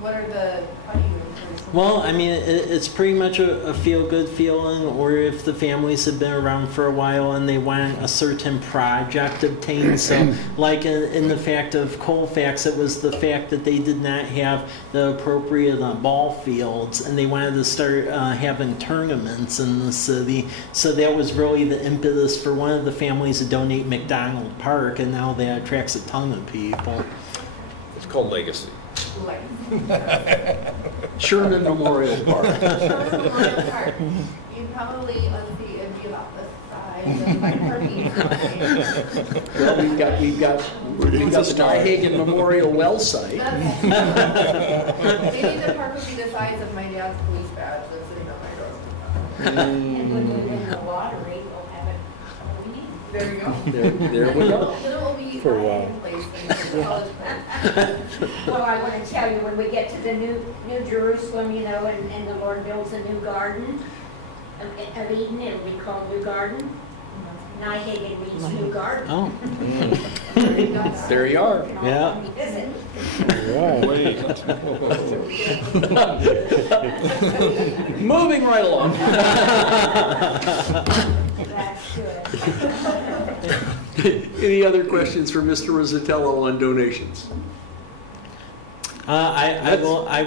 what are the, how do you encourage them? Well, I mean, it's pretty much a feel-good feeling, or if the families have been around for a while and they want a certain project obtained. So, like in the fact of Colfax, it was the fact that they did not have the appropriate ball fields, and they wanted to start having tournaments in the city. So that was really the impetus for one of the families to donate McDonald Park, and now that attracts a ton of people. It's called Legacy. Sherman Memorial Park. Sherman Memorial Park. You probably, let's see, it'd be about the size of my parking lot. Well, we've got the Nyhagen Memorial Well site. Maybe the park would be the size of my dad's police badge that's sitting on my door. And when we win the lottery, we'll have it all we need. There you go. There we go. Literally For a right while. in place in the college place. Well, I want to tell you, when we get to the New Jerusalem, you know, and the Lord builds a new garden of Eden, it'll be called New Garden. Nijhagen means new garden. Oh, There you are. You can all Yeah. come visit. Moving right along. That's good. Any other questions for Mr. Rosatello on donations? I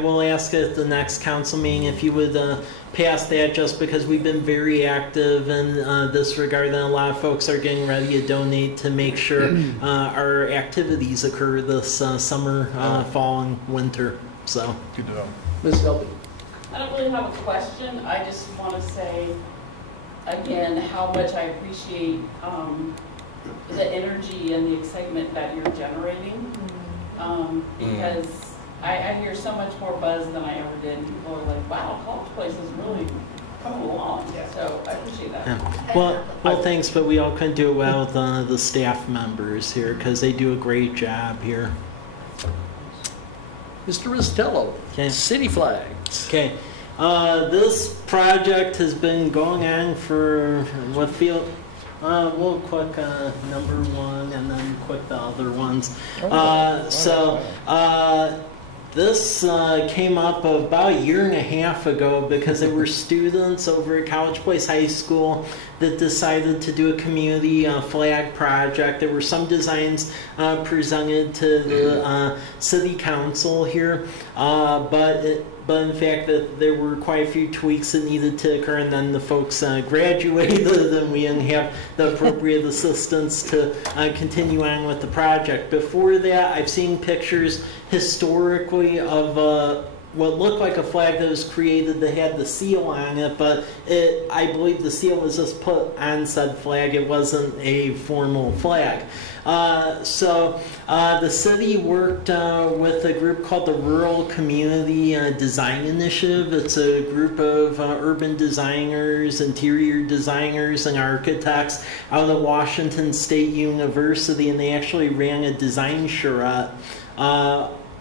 will ask at the next council meeting if you would pass that, just because we've been very active in this regard, and a lot of folks are getting ready to donate to make sure our activities occur this summer, fall, and winter. So, Good to know. Ms. Helbig? I don't really have a question. I just want to say, again, how much I appreciate the energy and the excitement that you're generating. Because I hear so much more buzz than I ever did. People are like, wow, College Place is really coming along. So I appreciate that. yeah. Well, thanks, but we all couldn't do it well with the staff members here, because they do a great job here. Mr. Rosatello? Okay. City flags. Okay. This project has been going on for what feel. We'll quick number one and then quick the other ones. This came up about a year and a half ago because there were students over at College Place High School that decided to do a community flag project. There were some designs presented to the city council here, but in fact that there were quite a few tweaks that needed to occur, and then the folks graduated and we didn't have the appropriate assistance to continue on with the project. Before that, I've seen pictures historically of what looked like a flag that was created that had the seal on it, but I believe the seal was just put on said flag. It wasn't a formal flag. The city worked with a group called the Rural Community Design Initiative. It's a group of urban designers, interior designers, and architects out of Washington State University, and they actually ran a design charrette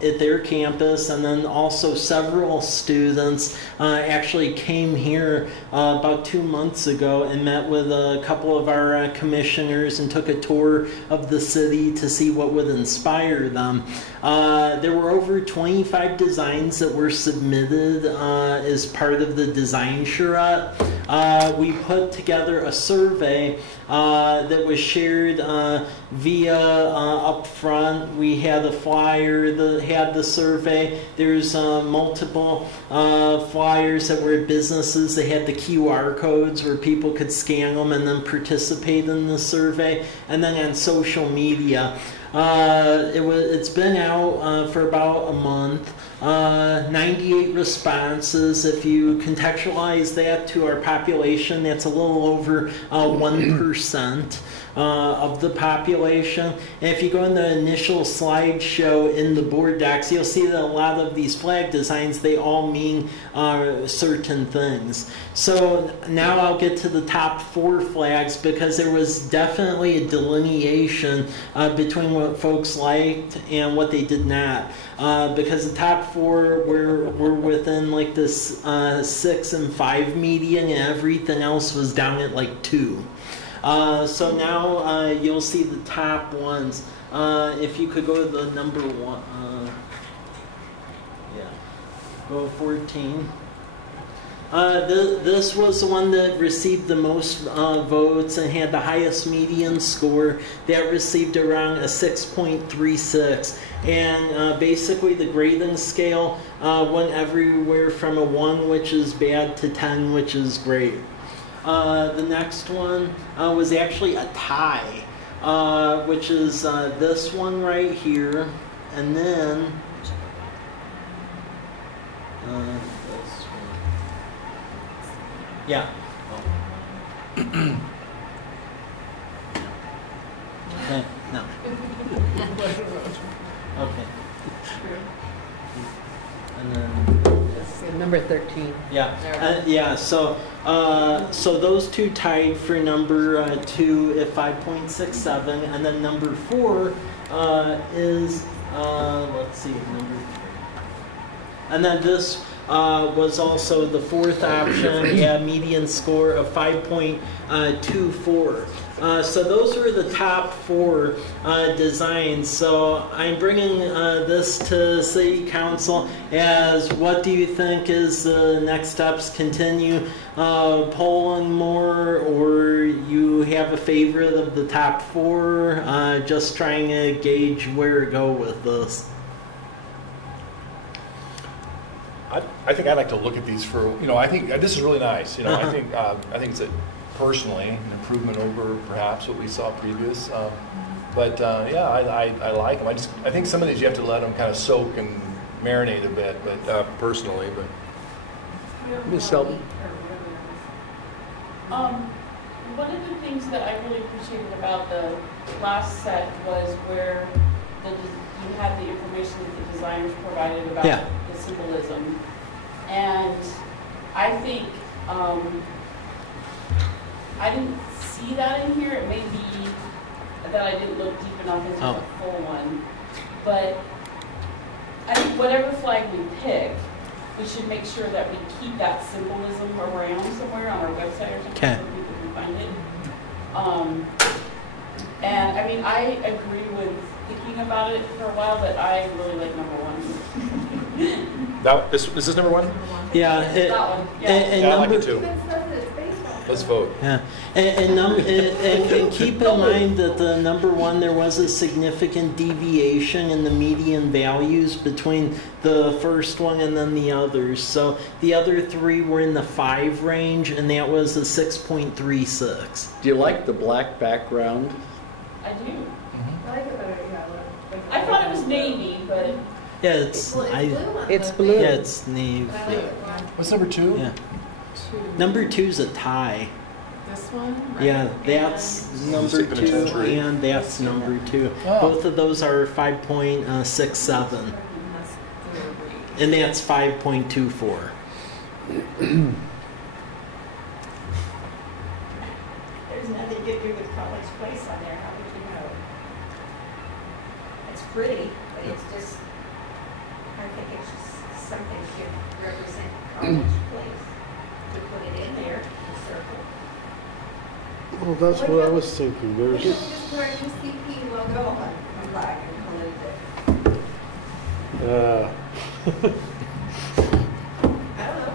at their campus, and then also several students actually came here about 2 months ago and met with a couple of our commissioners and took a tour of the city to see what would inspire them. There were over 25 designs that were submitted as part of the design charrette. We put together a survey that was shared via up front. We had a flyer that had the survey. There's multiple flyers that were at businesses. They had the QR codes where people could scan them and then participate in the survey. And then on social media, it's been out for about a month. 98 responses. If you contextualize that to our population, that's a little over 1% of the population. And if you go in the initial slideshow in the board docs, you'll see that a lot of these flag designs, they all mean certain things. So now I'll get to the top 4 flags, because there was definitely a delineation between what folks liked and what they did not. Because the top 4 were within like this 6 and 5 median, and everything else was down at like 2. So now you'll see the top ones. If you could go to the number 1, go 14. This was the one that received the most votes and had the highest median score. That received around a 6.36. And basically the grading scale went everywhere from a 1, which is bad, to 10, which is great. The next one was actually a tie, which is this one right here. And then this one. Yeah. Okay, no. Okay. And then Number 13. Yeah. So those two tied for number 2 at 5.67, and then number 4 is let's see, number 3. And then this was also the fourth option, median score of 5.24. So those were the top 4 designs. So I'm bringing this to City Council as what do you think is the next steps? Continue polling more, or you have a favorite of the top 4? Just trying to gauge where to go with this. I think I'd like to look at these for, I think this is really nice. I think it's personally an improvement over perhaps what we saw previous. But I like them. I think some of these you have to let them kind of soak and marinate a bit, but personally, but. Ms. Selby? One of the things that I really appreciated about the last set was where you had the information that the designers provided about the symbolism. And I think I didn't see that in here. It may be that I didn't look deep enough into the full one. But I think whatever flag we pick, we should make sure that we keep that symbolism around somewhere on our website or something so people can find it. And I mean, I agree with thinking about it for a while, but I really like number 1. Is this number 1? Yeah. That one. And I like it too. Let's vote. Yeah, and keep in mind that the number 1, there was a significant deviation in the median values between the first one and then the others. So the other 3 were in the 5 range, and that was a 6.36. Do you like the black background? I do. I like it better, I thought it was navy, but Yeah, it's blue. Yeah, it's navy. What's number 2? Yeah. Number 2's a tie. This one? Yeah, that's number 2 and that's number 2. Both of those are 5.67. And that's 5.24. There's nothing to do with College Place on there, how would you know? It's pretty, but it's just, I think it's just something should represent College Place. To put it in there, the circle. Well, that's what I was thinking. There's Just put our UCP logo on the flag and call it a day. I don't know.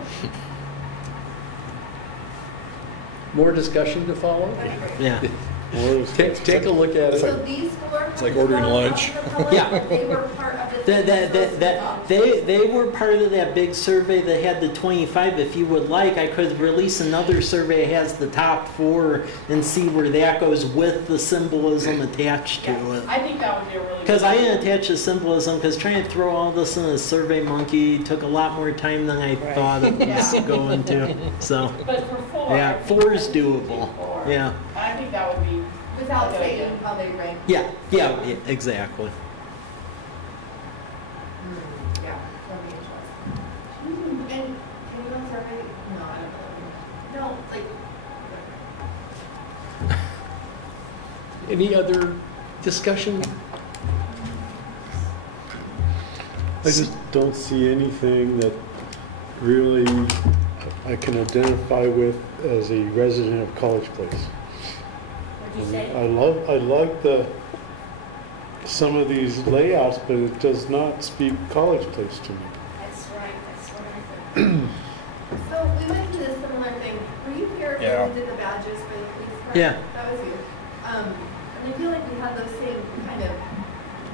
More discussion to follow? Yeah. Take a look at So it. these 4. It's like ordering lunch. Yeah. They were part of the. They were part of that big survey that had the 25. If you would like, I could release another survey that has the top 4 and see where that goes with the symbolism attached to it. I think that would be a really Because I didn't attach the symbolism, because trying to throw all this in a Survey Monkey took a lot more time than I thought it was going to. So, But for 4. yeah, 4 is doable. Yeah. I think that would be. Without stating how they rank. Yeah, exactly. Yeah, that'd be interesting. And can you go survey? No, I don't know. No, like. Any other discussion? I just don't see anything that really I can identify with as a resident of College Place. What'd you say? I like some of these layouts, but it does not speak College Place to me. That's right, that's what I think. So we went through this similar thing. Were you here when Yeah. we did the badges for the police department? Yeah. That was you. And I feel like we had those same kind of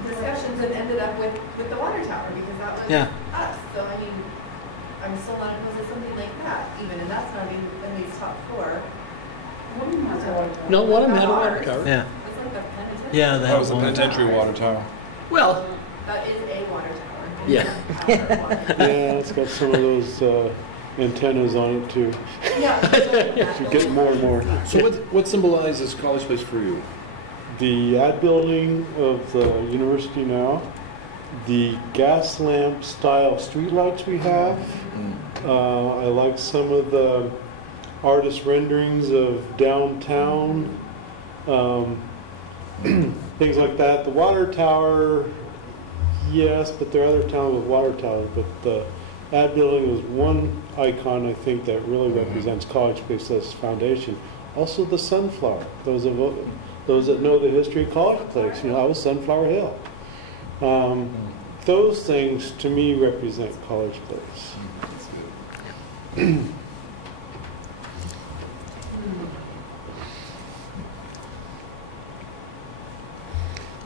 discussions and ended up with the water tower because that was us. So I mean, I'm still not opposed to something like that even, and that's not even in these top 4. No, one of them had a water tower. Yeah. It's like the penitentiary. Yeah, That was the one. penitentiary water tower. Well, That is a water tower. Yeah. Yeah, it's got some of those antennas on it too. Yeah. You get more and more. So what symbolizes College Place for you? The ad building of the university now, the gas lamp style streetlights we have. I like some of the artist renderings of downtown, things like that. The water tower, yes, but there are other towns with water towers. But the ad building is one icon, I think, that really represents College Place as foundation. Also the sunflower. Those that know the history of College Place, you know, that was Sunflower Hill. Those things to me represent College Place.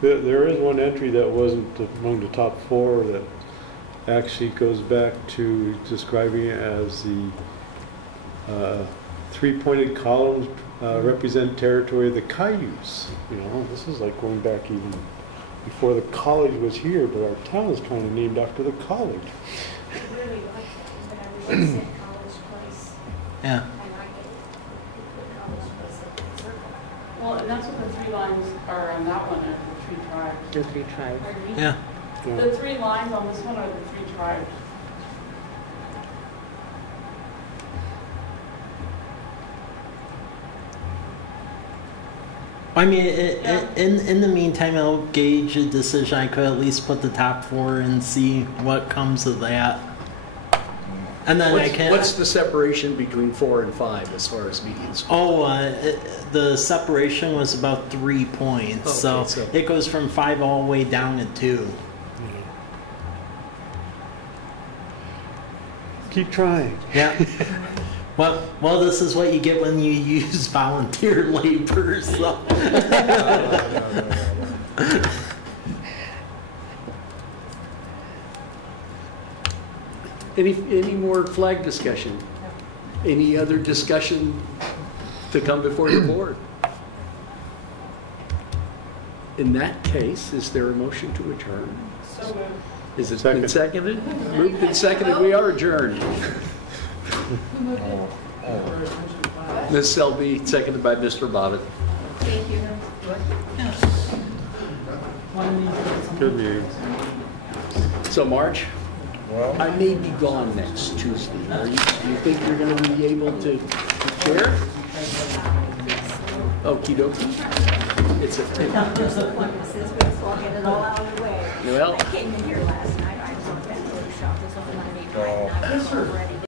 There is one entry that wasn't among the top 4 that actually goes back to describing it as the 3-pointed columns represent territory of the Cayuse. You know, this is like going back even before the college was here, but our town is kind of named after the college. I really like that, but I would say College Place. Yeah. I like it. Put College Place at the circle. Well, and that's what the 3 lines are on that one, are the 3 tribes. The 3 tribes. Pardon me? Yeah. The 3 lines on this one are the 3 tribes. I mean, in the meantime, I'll gauge a decision. I could at least put the top 4 and see what comes of that. And then What's the separation between 4 and 5 as far as medians? The separation was about 3 points. Okay, so it goes from 5 all the way down to 2. Keep trying. Yeah. Well, this is what you get when you use volunteer labor. So. Any more flag discussion? Any other discussion to come before the board? In that case, is there a motion to adjourn? So moved. Is it been seconded? Moved and seconded, we are adjourned. Ms. Selby, seconded by Mr. Bobbitt. Thank you. Good meeting. So Marge, I may be gone next Tuesday. Do you think you're going to be able to care? Okie dokie. It's a thing. I'll get it all out of the way. Well. I came in here last night, I was on that Photoshop, it was on Monday night, and I was ready to